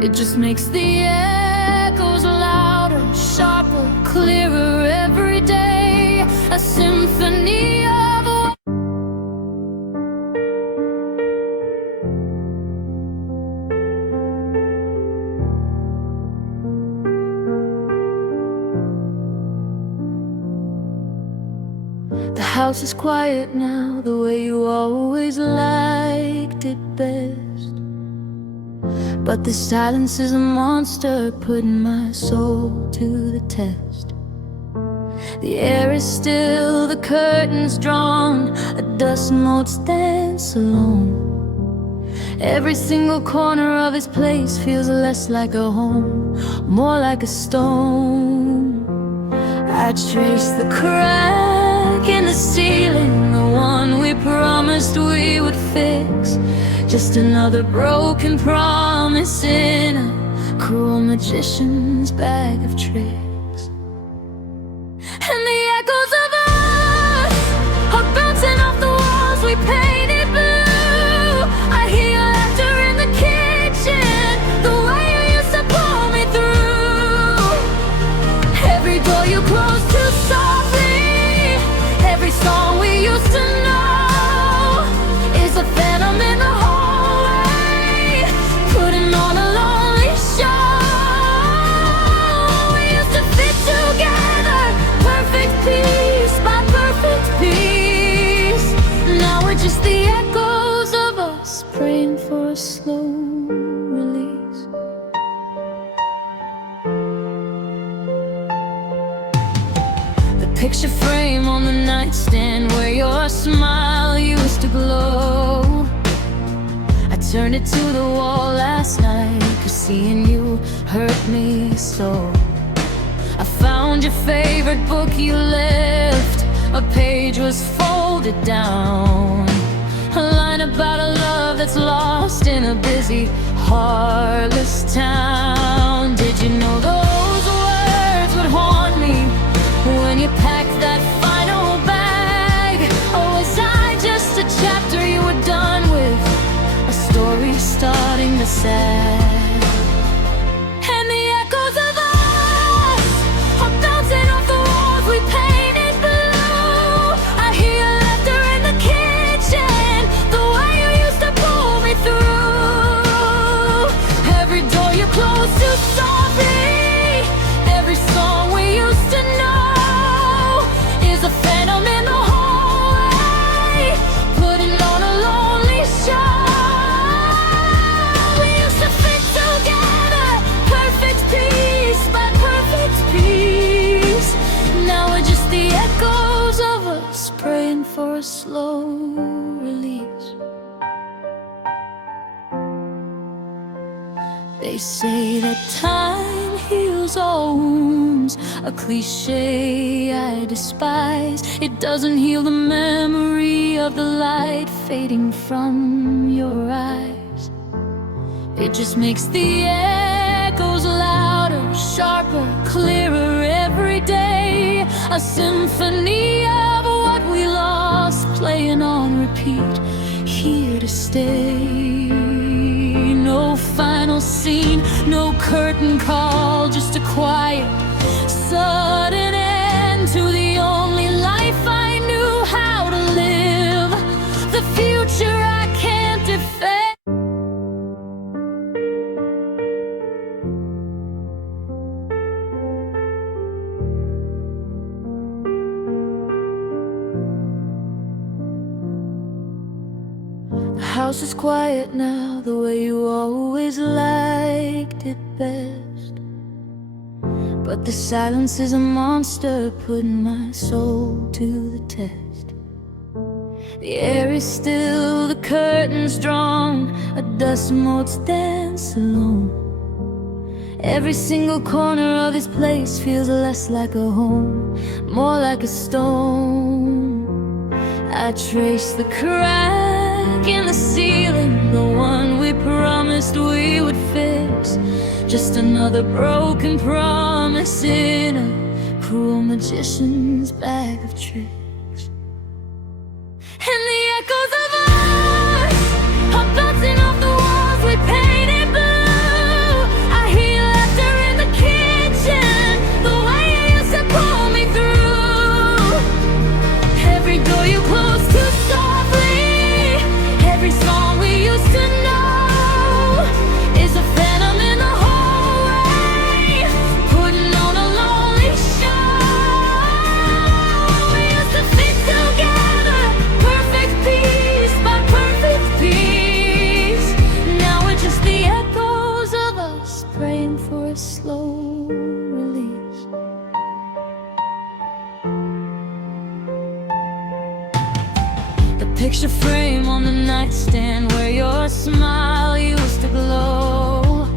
It just makes the echoes louder, sharper, clearer every day, a symphony of The house is quiet now, the way you always liked it best. But the silence is a monster, putting my soul to the test. The air is still, the curtains drawn, a dust mold stands alone. Every single corner of this place feels less like a home, more like a stone. I trace the crack in the ceiling, the one we promised we would fix. Just another broken promise in a cruel magician's bag of tricks. And the echoes of us are bouncing off the walls we painted blue. I hear your laughter in the kitchen, the way you used to pull me through. Every door you close too softly, every song we used to know is a phantom in the hallway, putting on a lonely show. We used to picture frame on the nightstand where your smile used to glow. I turned it to the wall last night, 'cause seeing you hurt me so. I found your favorite book you left, a page was folded down, a line about a love that's lost in a busy, heartless town. Did you know those words would haunt me when you packed that final bag? Or was I just a chapter you were done with, a story starting to sad? And the echoes of us are bouncing off the walls we painted blue. I hear your laughter in the kitchen, the way you used to pull me through. Every door you close too softly, every song we used to know is a phantom in the hallway, putting on a lonely show. We used to fit together, perfect piece by perfect piece. Now we're just the echoes of us praying for a slow release. They say that time heals all wounds, a cliche I despise. It doesn't heal the memory of the light fading from your eyes. It just makes the echoes louder, sharper, clearer every day. A symphony of what we lost, playing on repeat, here to stay. No final scene, no curtain call, just a quiet, sudden end to the only life I knew how to live, the future I can't defend. The house is quiet now, the way you always liked it best. But the silence is a monster, putting my soul to the test. The air is still, the curtains drawn, a dust motes dance alone. Every single corner of this place feels less like a home, more like a stone. I trace the crack in the ceiling, the one we promised we would fix. Just another broken promise in a cruel magician's bag of tricks. And the echoes of us are bouncing off the walls we painted blue. I hear your laughter in the kitchen, the way you used to pull me through. Every door you close too softly, every song we used to know is a phantom in the hallway, putting on a lonely show. We used to fit together, perfect piece by perfect piece. Now we're just the echoes of us praying for a slow release. The picture frame on the nightstand where your smile used to glow.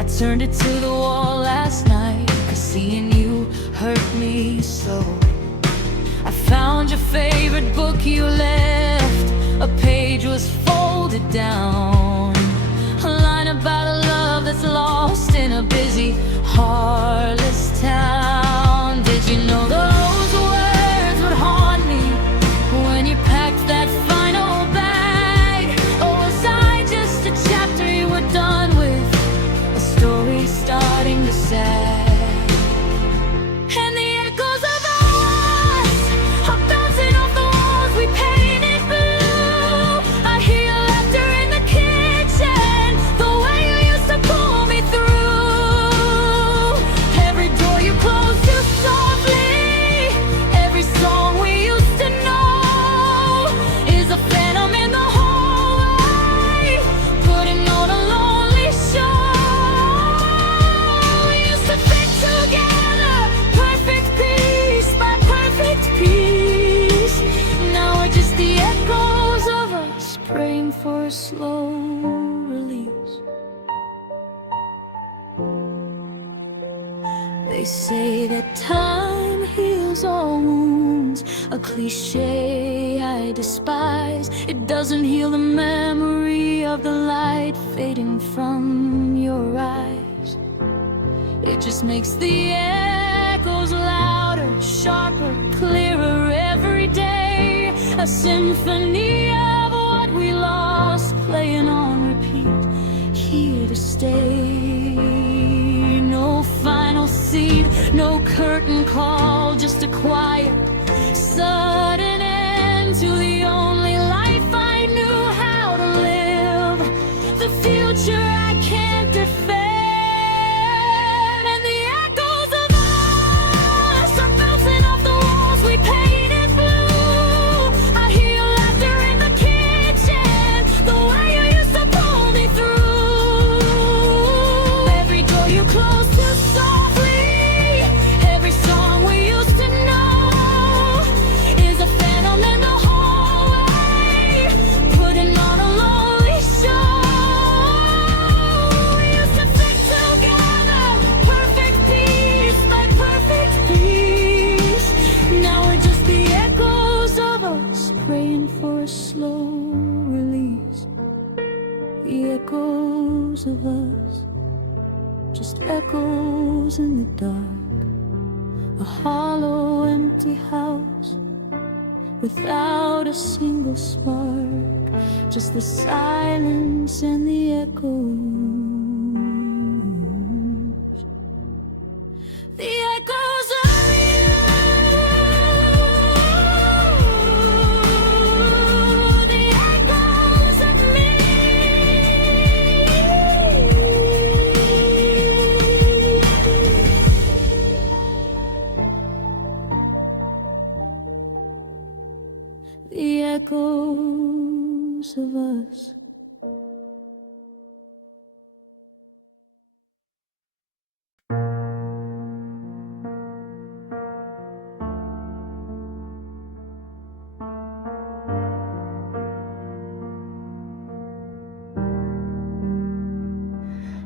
I turned it to the wall last night, 'cause seeing you hurt me so. I found your favorite book you left, a page was folded down, a line about a love that's lost in a busy, heartless town. Did you know those words would haunt me when you packed that final bag? Or was I just a chapter you were done with, a story starting to sad? And the echoes of us are bouncing off the walls we painted blue. I hear your laughter in the kitchen, the way you used to pull me through. Every slow release. They say that time heals all wounds, a cliche I despise. It doesn't heal the memory of the light fading from your eyes. It just makes the echoes louder, sharper, clearer every day. A symphony of what we lost, playing on repeat, here to stay. No final scene, no curtain call, just a quiet, sudden end to the only life I knew how to live. The future I can't defend. Of us, just echoes in the dark, a hollow, empty house without a single spark, just the silence and the echoes. The echoes of you. The echoes of me. The echoes of us.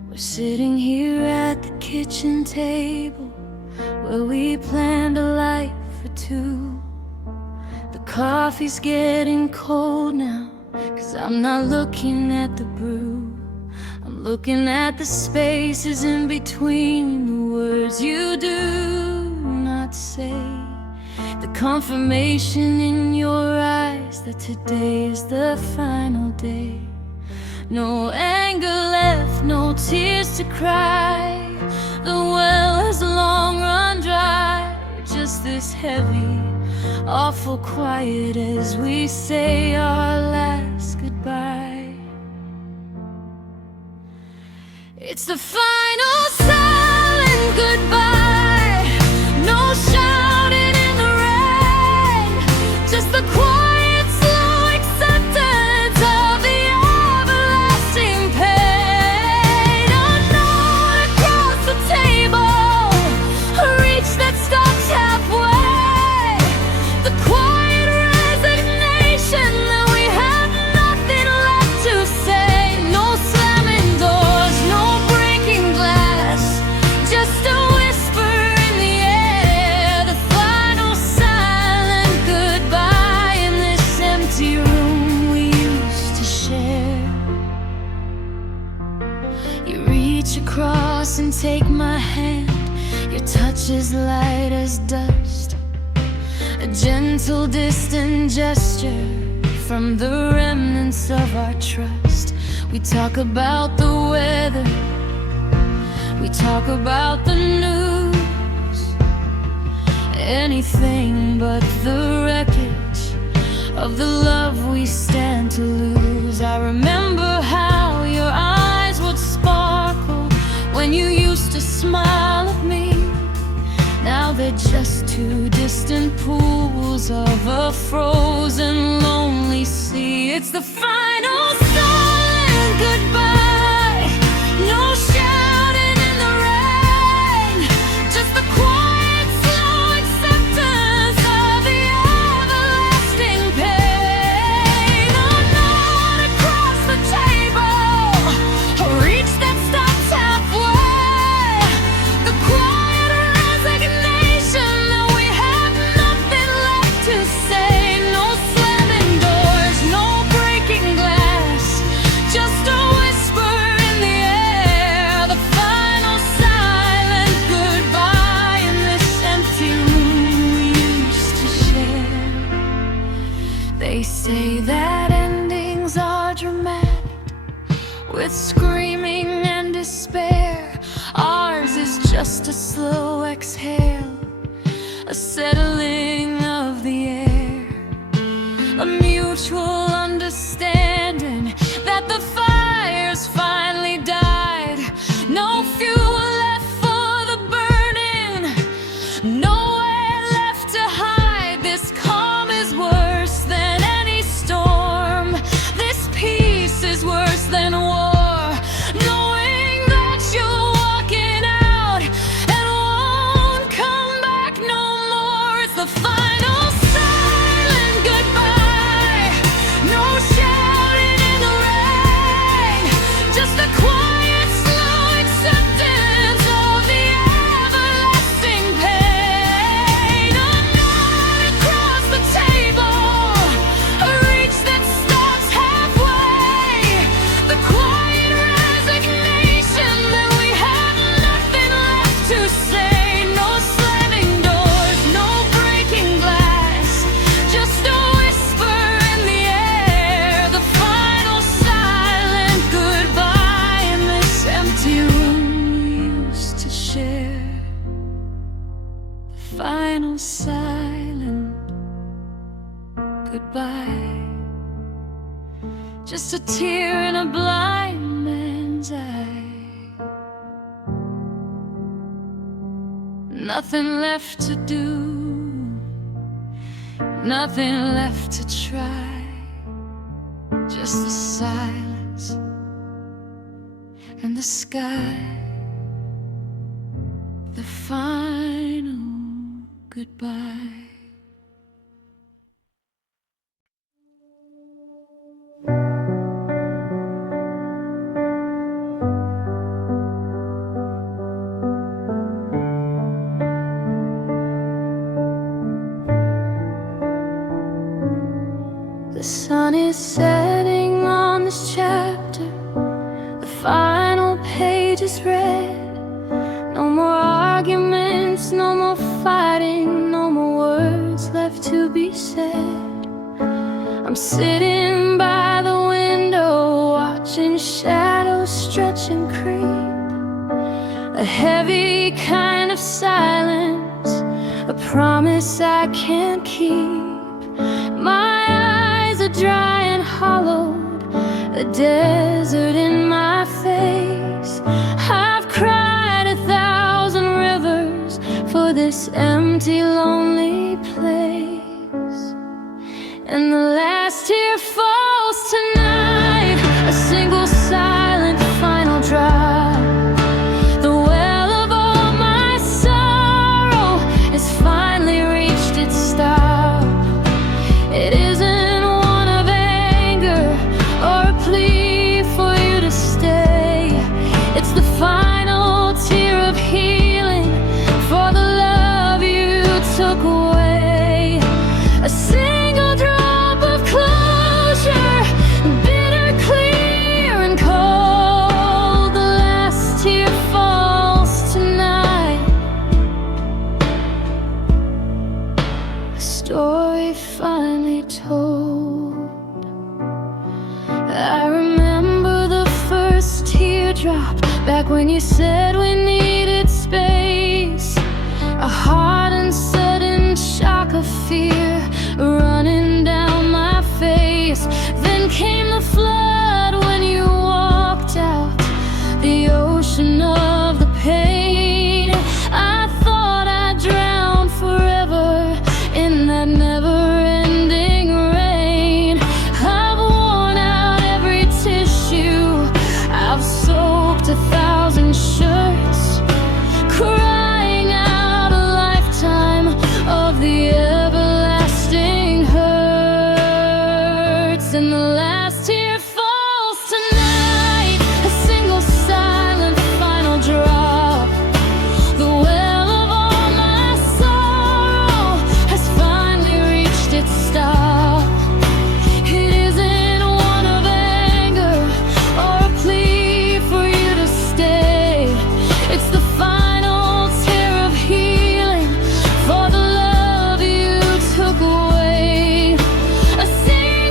We're sitting here at the kitchen table where we planned a life for two. The coffee's getting cold now, 'cause I'm not looking at the brew. I'm looking at the spaces in between the words you do not say. The confirmation in your eyes that today is the final day. No anger left, no tears to cry. The well has long run dry. Just this heavy, awful quiet as we say our last goodbye. It's the final silent goodbye. No shouting in the rain, just the quiet, slow acceptance of the everlasting pain. A note across the table, a reach that stops halfway. The quiet resignation that we have nothing left to say. No slamming doors, no breaking glass, just a whisper in the air. The final silent goodbye in this empty room we used to share. You reach across and take my hand. Your touch is light as dust, a gentle, distant gesture from the remnants of our trust. We talk about the weather, we talk about the news, anything but the wreckage of the love we stand to lose. I remember how your eyes would sparkle when you used to smile at me. Now they're just two distant pools of a frozen, lonely sea. It's the final silent goodbye. No shouting in the rain, just the quiet, slow acceptance of the everlasting pain. A note across the say that endings are dramatic, with screaming and despair. Ours is just a slow exhale, a settling of the air, a mutual understanding that the fire's finally died. No fuel left for the burning, nowhere left to hide. This calm is worse than any storm. This peace is worse than war. Knowing that you're walking out and won't come back no more. It's the final silent goodbye. No shouting in the rain, just a quiet, slow acceptance of the everlasting pain. A nod across the table, a reach that stops halfway, the quiet resignation that we have nothing left to say. No slamming doors, no breaking glass, just a whisper in the air. The final silent goodbye in this empty room we used to share. The final silent goodbye, just a tear in a blind man's eye. Nothing left to do, nothing left to try, just the silence and the sky. The final goodbye. The sun is setting on this chapter. The final page is read. No more arguments, no more fighting, no more words left to be said. I'm sitting by the window, watching shadows stretch and creep. A heavy kind of silence, a promise I can't keep. My eyes are dry and hollowed, a desert in my face. I've cried 1,000 rivers for this empty, lonely place. And the last tear falls tonight, a single silent final drop. The well of all my sorrow has finally reached its stop. It isn't one of anger or a plea for you to stay. It's the final tear of healing for the love you took away. A single drop of closure, bitter, clear, and cold. The last tear falls tonight. A story finally told. I remember the first teardrop, back when you said we needed space. A hard and sudden shock of fear running down my face. Then came the flood when you walked out, the ocean of the pain. I thought I'd drown forever in that never-ending rain. I've worn out every tissue, I've soaked 1,000 shirts, crying out a lifetime of the everlasting hurts. And the last tear falls tonight, a single silent final drop. The well of all my sorrow has finally reached its stop. It isn't one of anger or a plea for you to stay. It's the final tear of healing for the love you took away. A single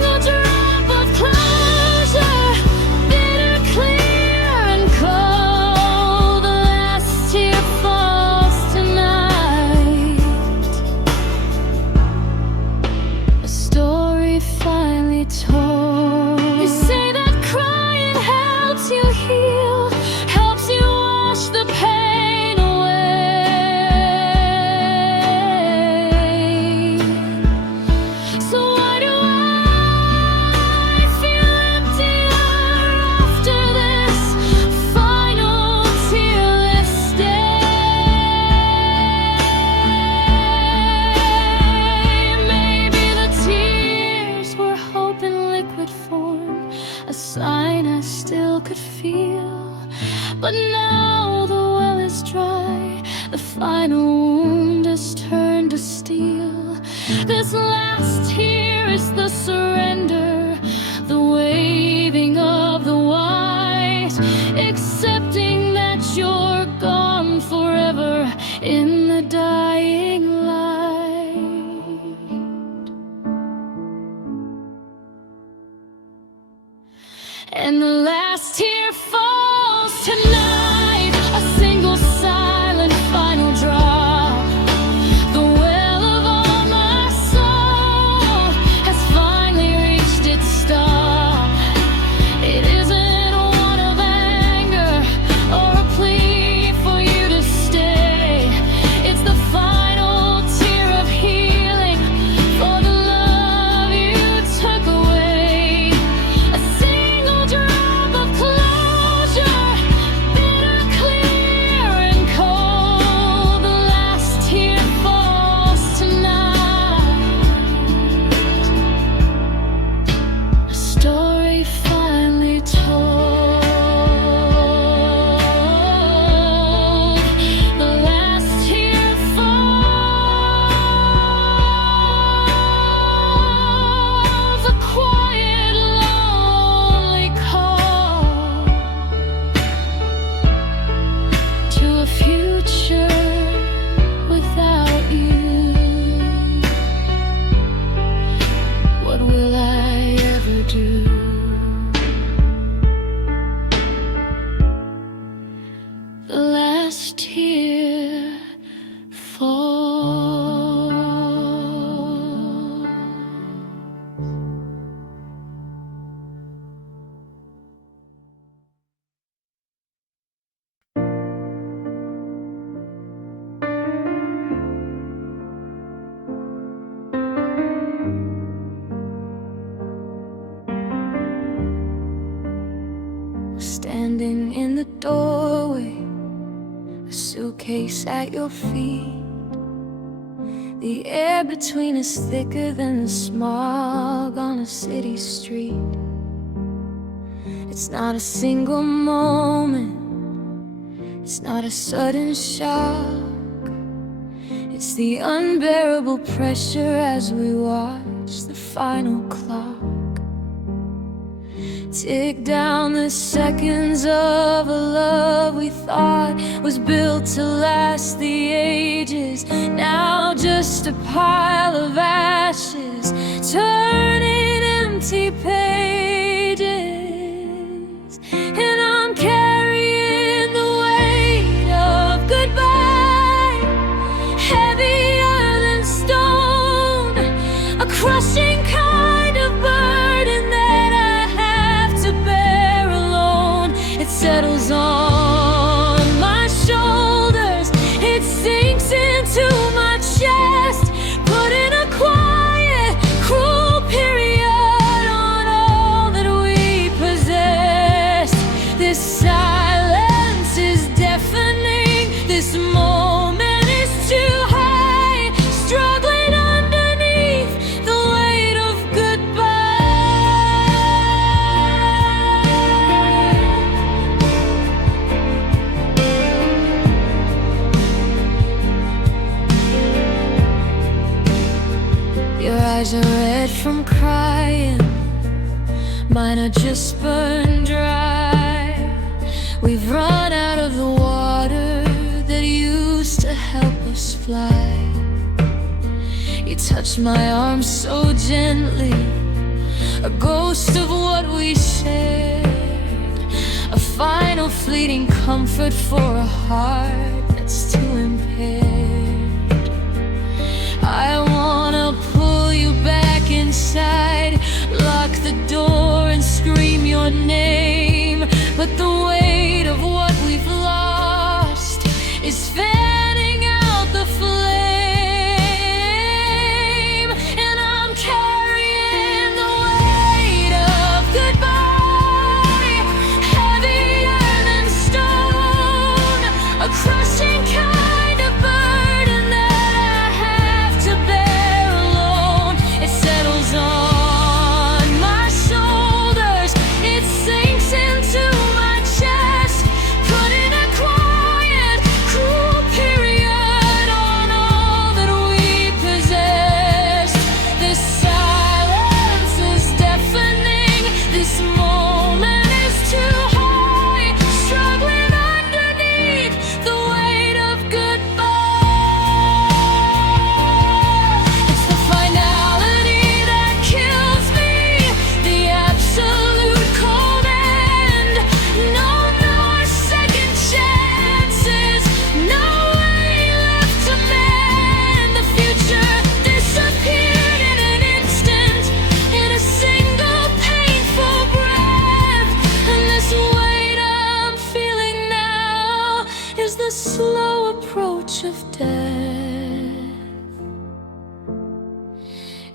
final wound has turned to steel. This last tear is the surrender, the waving of the white, accepting that you're gone forever in the dying light. And the last tear falls tonight, a single silent final drop. The well of all my soul has finally reached its stop. It isn't one of anger or a plea for you to stay. It's the final tear of healing for the love you took away. A single drop of closure, bitter, clear, and cold. The last tear falls tonight. A story finally told. The last tear falls, a quiet, lonely call to a future without you. What will I ever do? The last tear falls. Standing in the doorway, a suitcase at your feet. The air between us thicker than the smog on a city street. It's not a single moment, it's not a sudden shock. It's the unbearable pressure as we watch the final clock tick down the seconds of a love we thought was built to last the ages. Now just a pile of ashes, turning empty pages. And I'm carrying the weight of goodbye, heavier than stone, a crushing kind of burden that I have to bear alone. It settles on my shoulders, it sinks into my chest, putting a quiet, cruel period on all that we possess. This silence is deafening, this moment is too high, struggling underneath the weight of goodbye. Your eyes are red from crying, mine are just burned dry. We've run out of the water that used to help us fly. You touched my arm so gently, a ghost of what we shared, a final fleeting comfort for a heart that's too impaired. I wanna pull you back inside, lock the door and scream your name, but the weight of what we've lost is fanning out the flame. And I'm carrying the weight of goodbye, heavier than stone, a crushing kind of burden that I have to bear.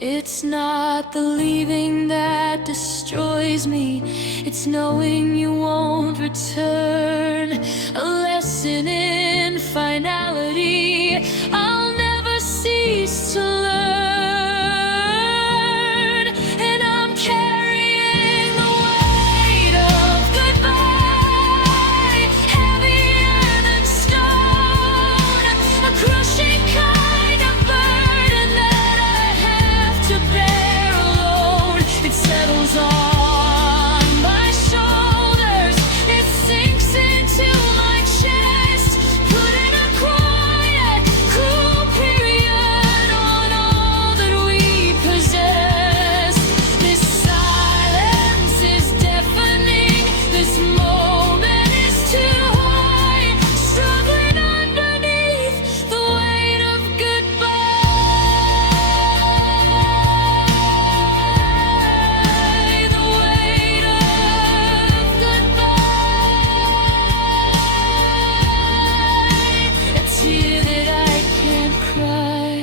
It's not the leaving that destroys me, it's knowing you won't return. A lesson in finality I'll never cease to learn. And I'm carrying the weight of goodbye, heavier than stone, a crushing kind of burden that I have to bear alone. It settles on my shoulders, it sinks into my chest, putting a quiet, cruel period on all that we possess. This silence is deafening, this moment is too high, struggling underneath the weight of goodbye, the weight of goodbye. A tear that I can't cry,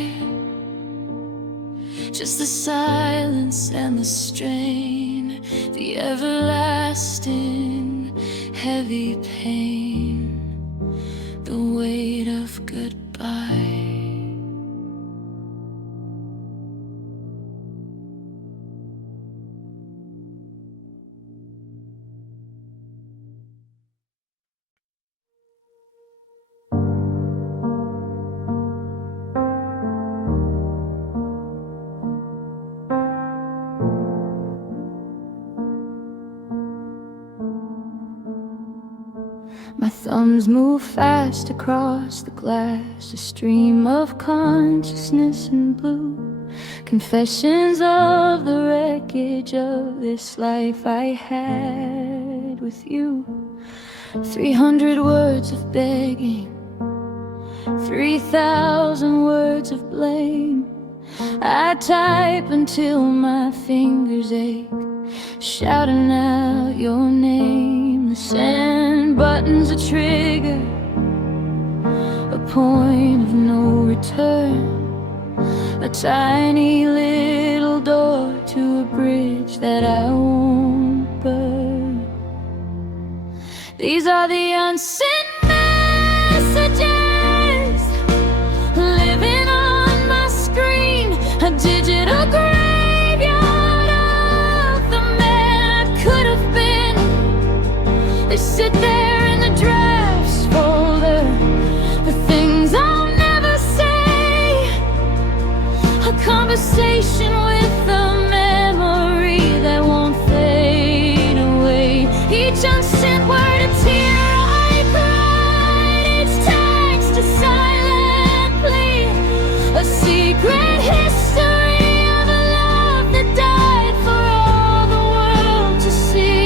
just the silence and the strain, the everlasting heavy pain, the weight of goodbye. My thumbs move fast across the glass, a stream of consciousness in blue, confessions of the wreckage of this life I had with you. 300 words of begging, 3,000 words of blame. I type until my fingers ache, shouting out your name. The send button's a trigger, a point of no return, a tiny little door to a bridge that I won't burn. These are the unsent messages living on my screen, a digital graveyard of the man I could have been. They sit there in the drafts folder, the things I'll never say, a conversation with a memory that won't fade away. Each unsent word a tear I cried, each text a silent plea, a secret history of a love that died for all the world to see.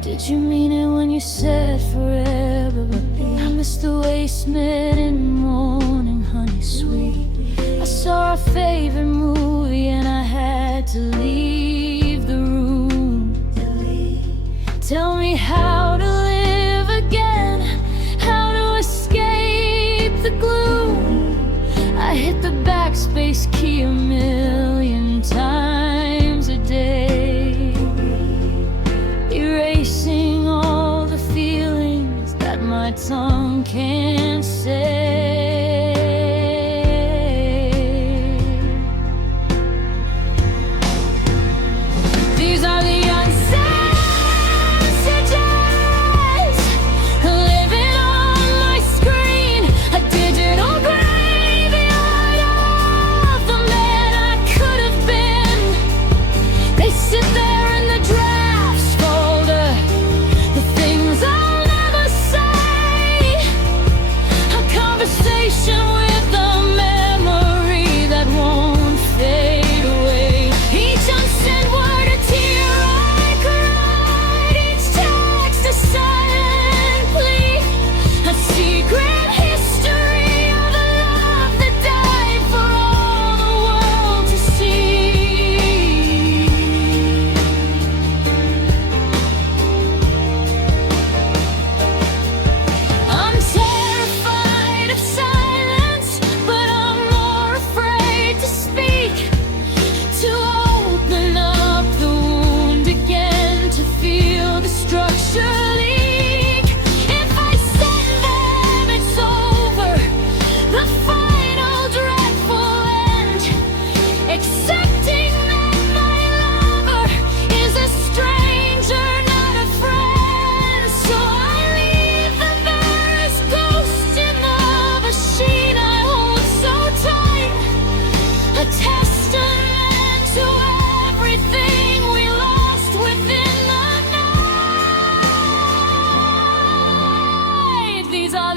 Did you mean it when you said forever? I missed the way you smelled in the morning, honey sweet. I saw our favorite movie and I had to leave the room. Tell me how to live again, how to escape the gloom. I hit the backspace key a million times a day, erasing all the feelings that my tongue can't say. These are the unsent messages living on my screen, a digital graveyard of the man I could have been. They sit there in the drafts folder, the things I'll never say, a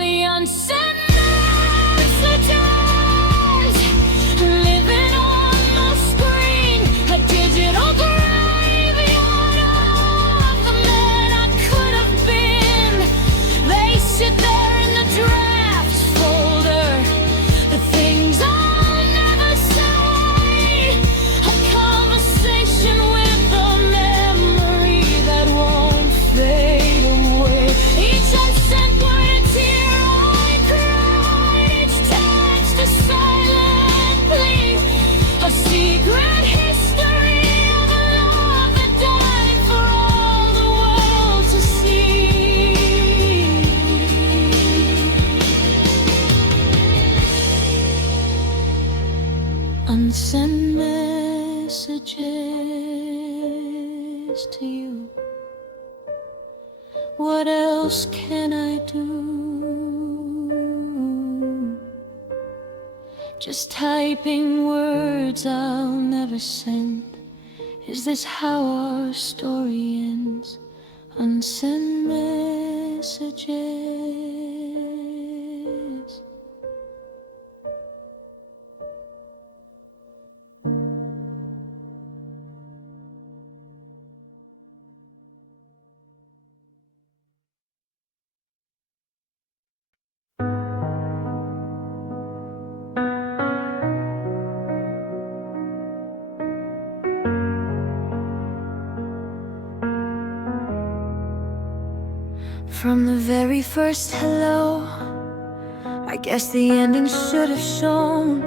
the unsent messages living on the screen, a digital graveyard of the man I could have been. They sit there in the draft folder, the things I'll never say, a conversation with a memory that won't fade away. Each unsent word a tear I cried, each text a silent plea, a secret history of a love that died for all the world to see. Unsent messages to you. What else can I do? Just typing words I'll never send. Is this how our story ends? Unsent messages. From the very first hello, I guess the ending should have shown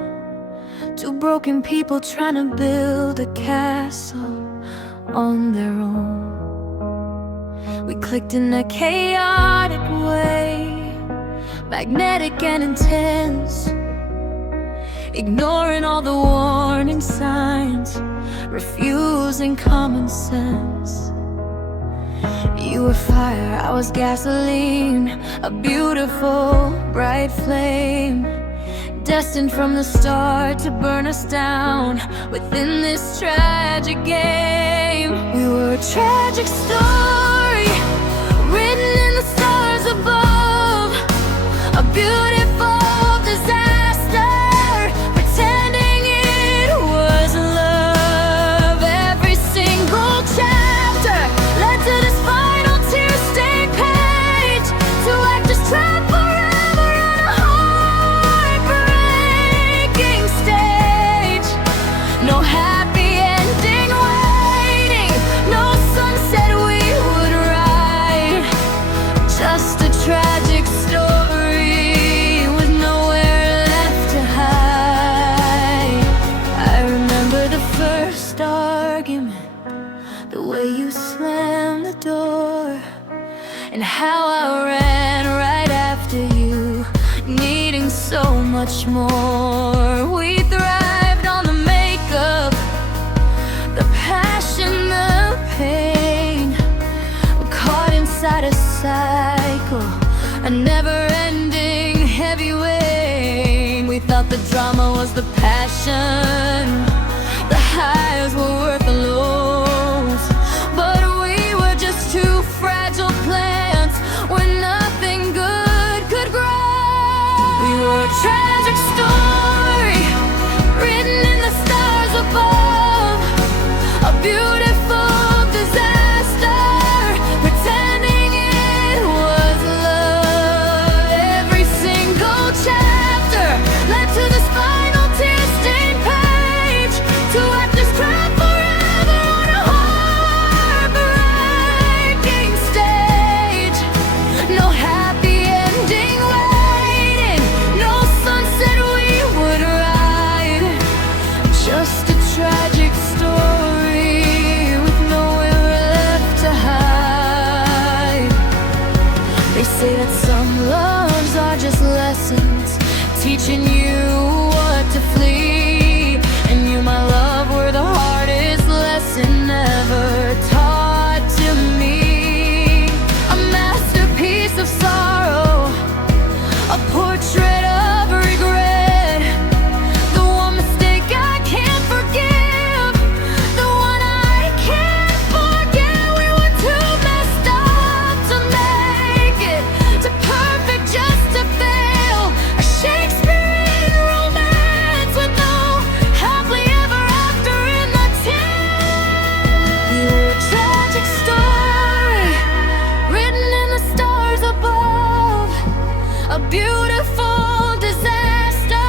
two broken people trying to build a castle on their own. We clicked in a chaotic way, magnetic and intense, ignoring all the warning signs, refusing common sense. You were fire, I was gasoline, a beautiful, bright flame, destined from the start to burn us down within this tragic game. We were a tragic story, written in the stars above, a beautiful disaster, pretending it was love. Every single chapter led to this final tear-stained page, two actors trapped forever on a heartbreaking stage. No happy ending waiting, no sunset we would ride, just a tragic story with nowhere left to hide. I remember the first argument, the way you slammed the door, and how I ran right after you, needing so much more. We thrived on the makeup, the passion, the pain, caught inside a cycle, a never-ending heavy weight. We thought the drama was the passion, the highs were worth the lows, but we were just two fragile plants where nothing good could grow. We were a tragic story, written in the stars above, a beautiful disaster, pretending it was love. Every single chapter led to this final tear-stained page, two actors trapped forever on a heartbreaking stage. No happy ending waiting, no sunset we would ride, just a tragic story with nowhere left to hide. They say that some loves are just lessons, teaching you what to flee. And you, my love, were the hardest lesson ever taught to me. A masterpiece of sorrow, a portrait of regret, the one mistake I can't forgive, the one I can't forget. We were too messed up to make it, too perfect just to beautiful disaster,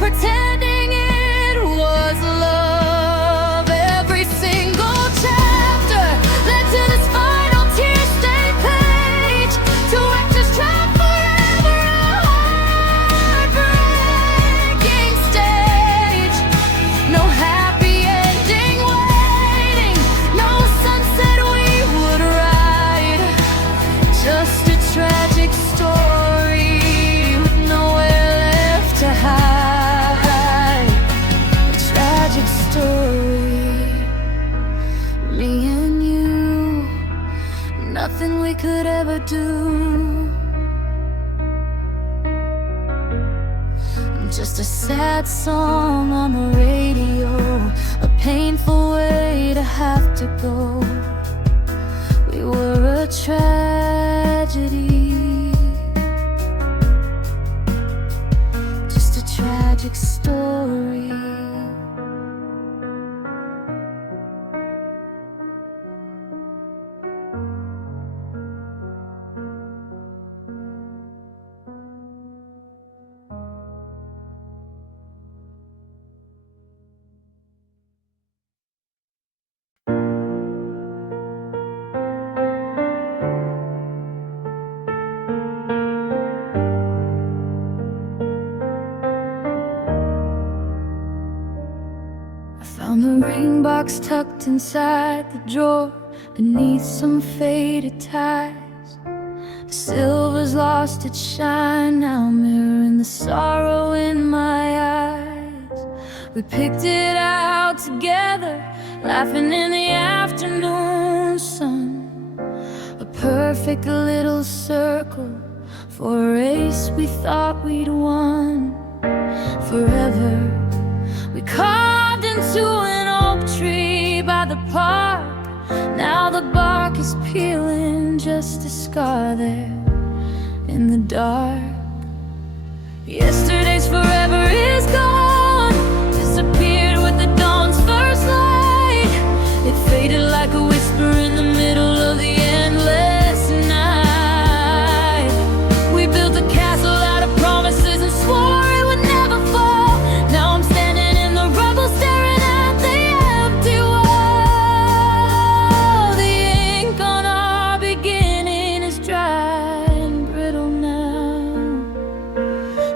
pretending it was love. Every single chapter led to this final tear-stained page, two actors trapped forever, a heartbreaking stage. No happy ending waiting, no sunset we would ride, just a tragic story with nowhere left to hide. A tragic story, me and you, nothing we could ever do. Just a sad song on the radio, a painful way to have to go. We were a tragedy, just a tragic story. Found the ring box tucked inside the drawer, beneath some faded ties. The silver's lost its shine, now mirroring the sorrow in my eyes. We picked it out together, laughing in the afternoon sun. A perfect little circle for a race we thought we'd won. Forever we carved into an oak tree by the park. Now the bark is peeling, just a scar there in the dark. Yesterday's forever is gone, disappeared with the dawn's first light. It faded like a whisper in the middle of the endless night. We built a castle out of promises and swore it would never fall. Now I'm standing in the rubble, staring at the empty wall. The ink on our beginning is dry and brittle now,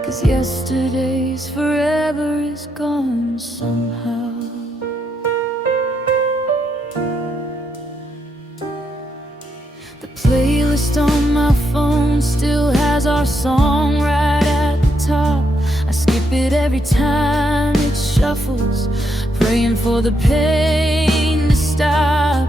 'cause yesterday's forever is gone somehow. The playlist on my phone still has our song right at the top. I skip it every time it shuffles, praying for the pain to stop.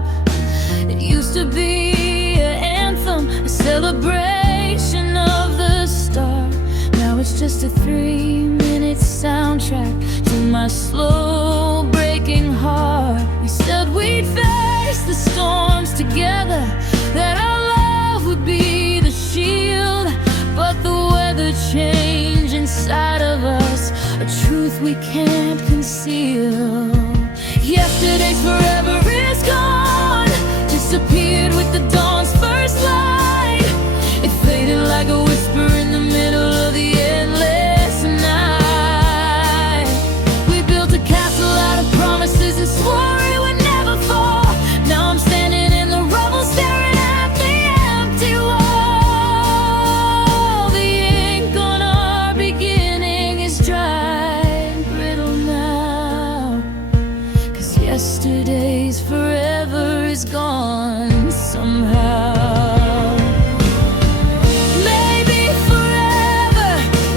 It used to be an anthem, a celebration of the start. Now it's just a 3-minute soundtrack to my slow breaking heart. We said we'd face the storms together, that our love would be the shield, but the weather changed inside of us, a truth we can't conceal. Yesterday's forever is gone, disappeared with the dawn's first light. It faded like a whisper in the middle of the endless night. We built a castle out of promises and swore it would never fall. Now I'm standing in the rubble, staring at the empty wall. The ink on our beginning is dry and brittle now, 'cause yesterday's forever is gone somehow. Maybe forever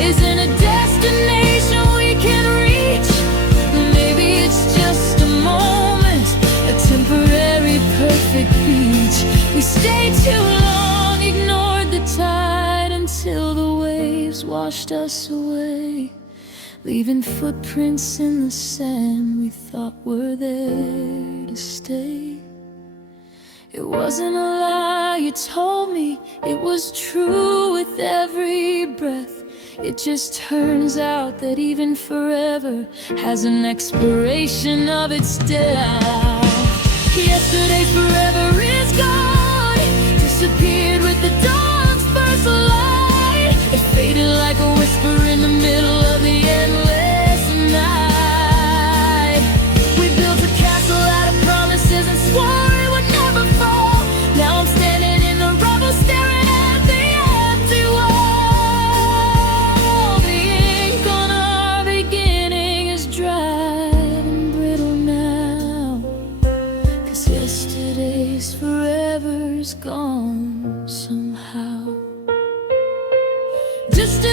isn't a destination we can reach. Maybe it's just a moment, a temporary perfect beach. We stayed too long, ignored the tide, until the waves washed us away, leaving footprints in the sand we thought were there to stay. It wasn't a lie you told me, it was true with every breath. It just turns out that even forever has an expiration of its death. Yesterday's forever is gone, disappeared with the dawn's first light. It faded like a whisper in the middle of the endless night. We built a castle out of promises and swore it would never fall. Now I'm standing in the rubble, staring at the empty wall. The ink on our beginning is dry and brittle now, 'cause yesterday's forever's gone somehow. Just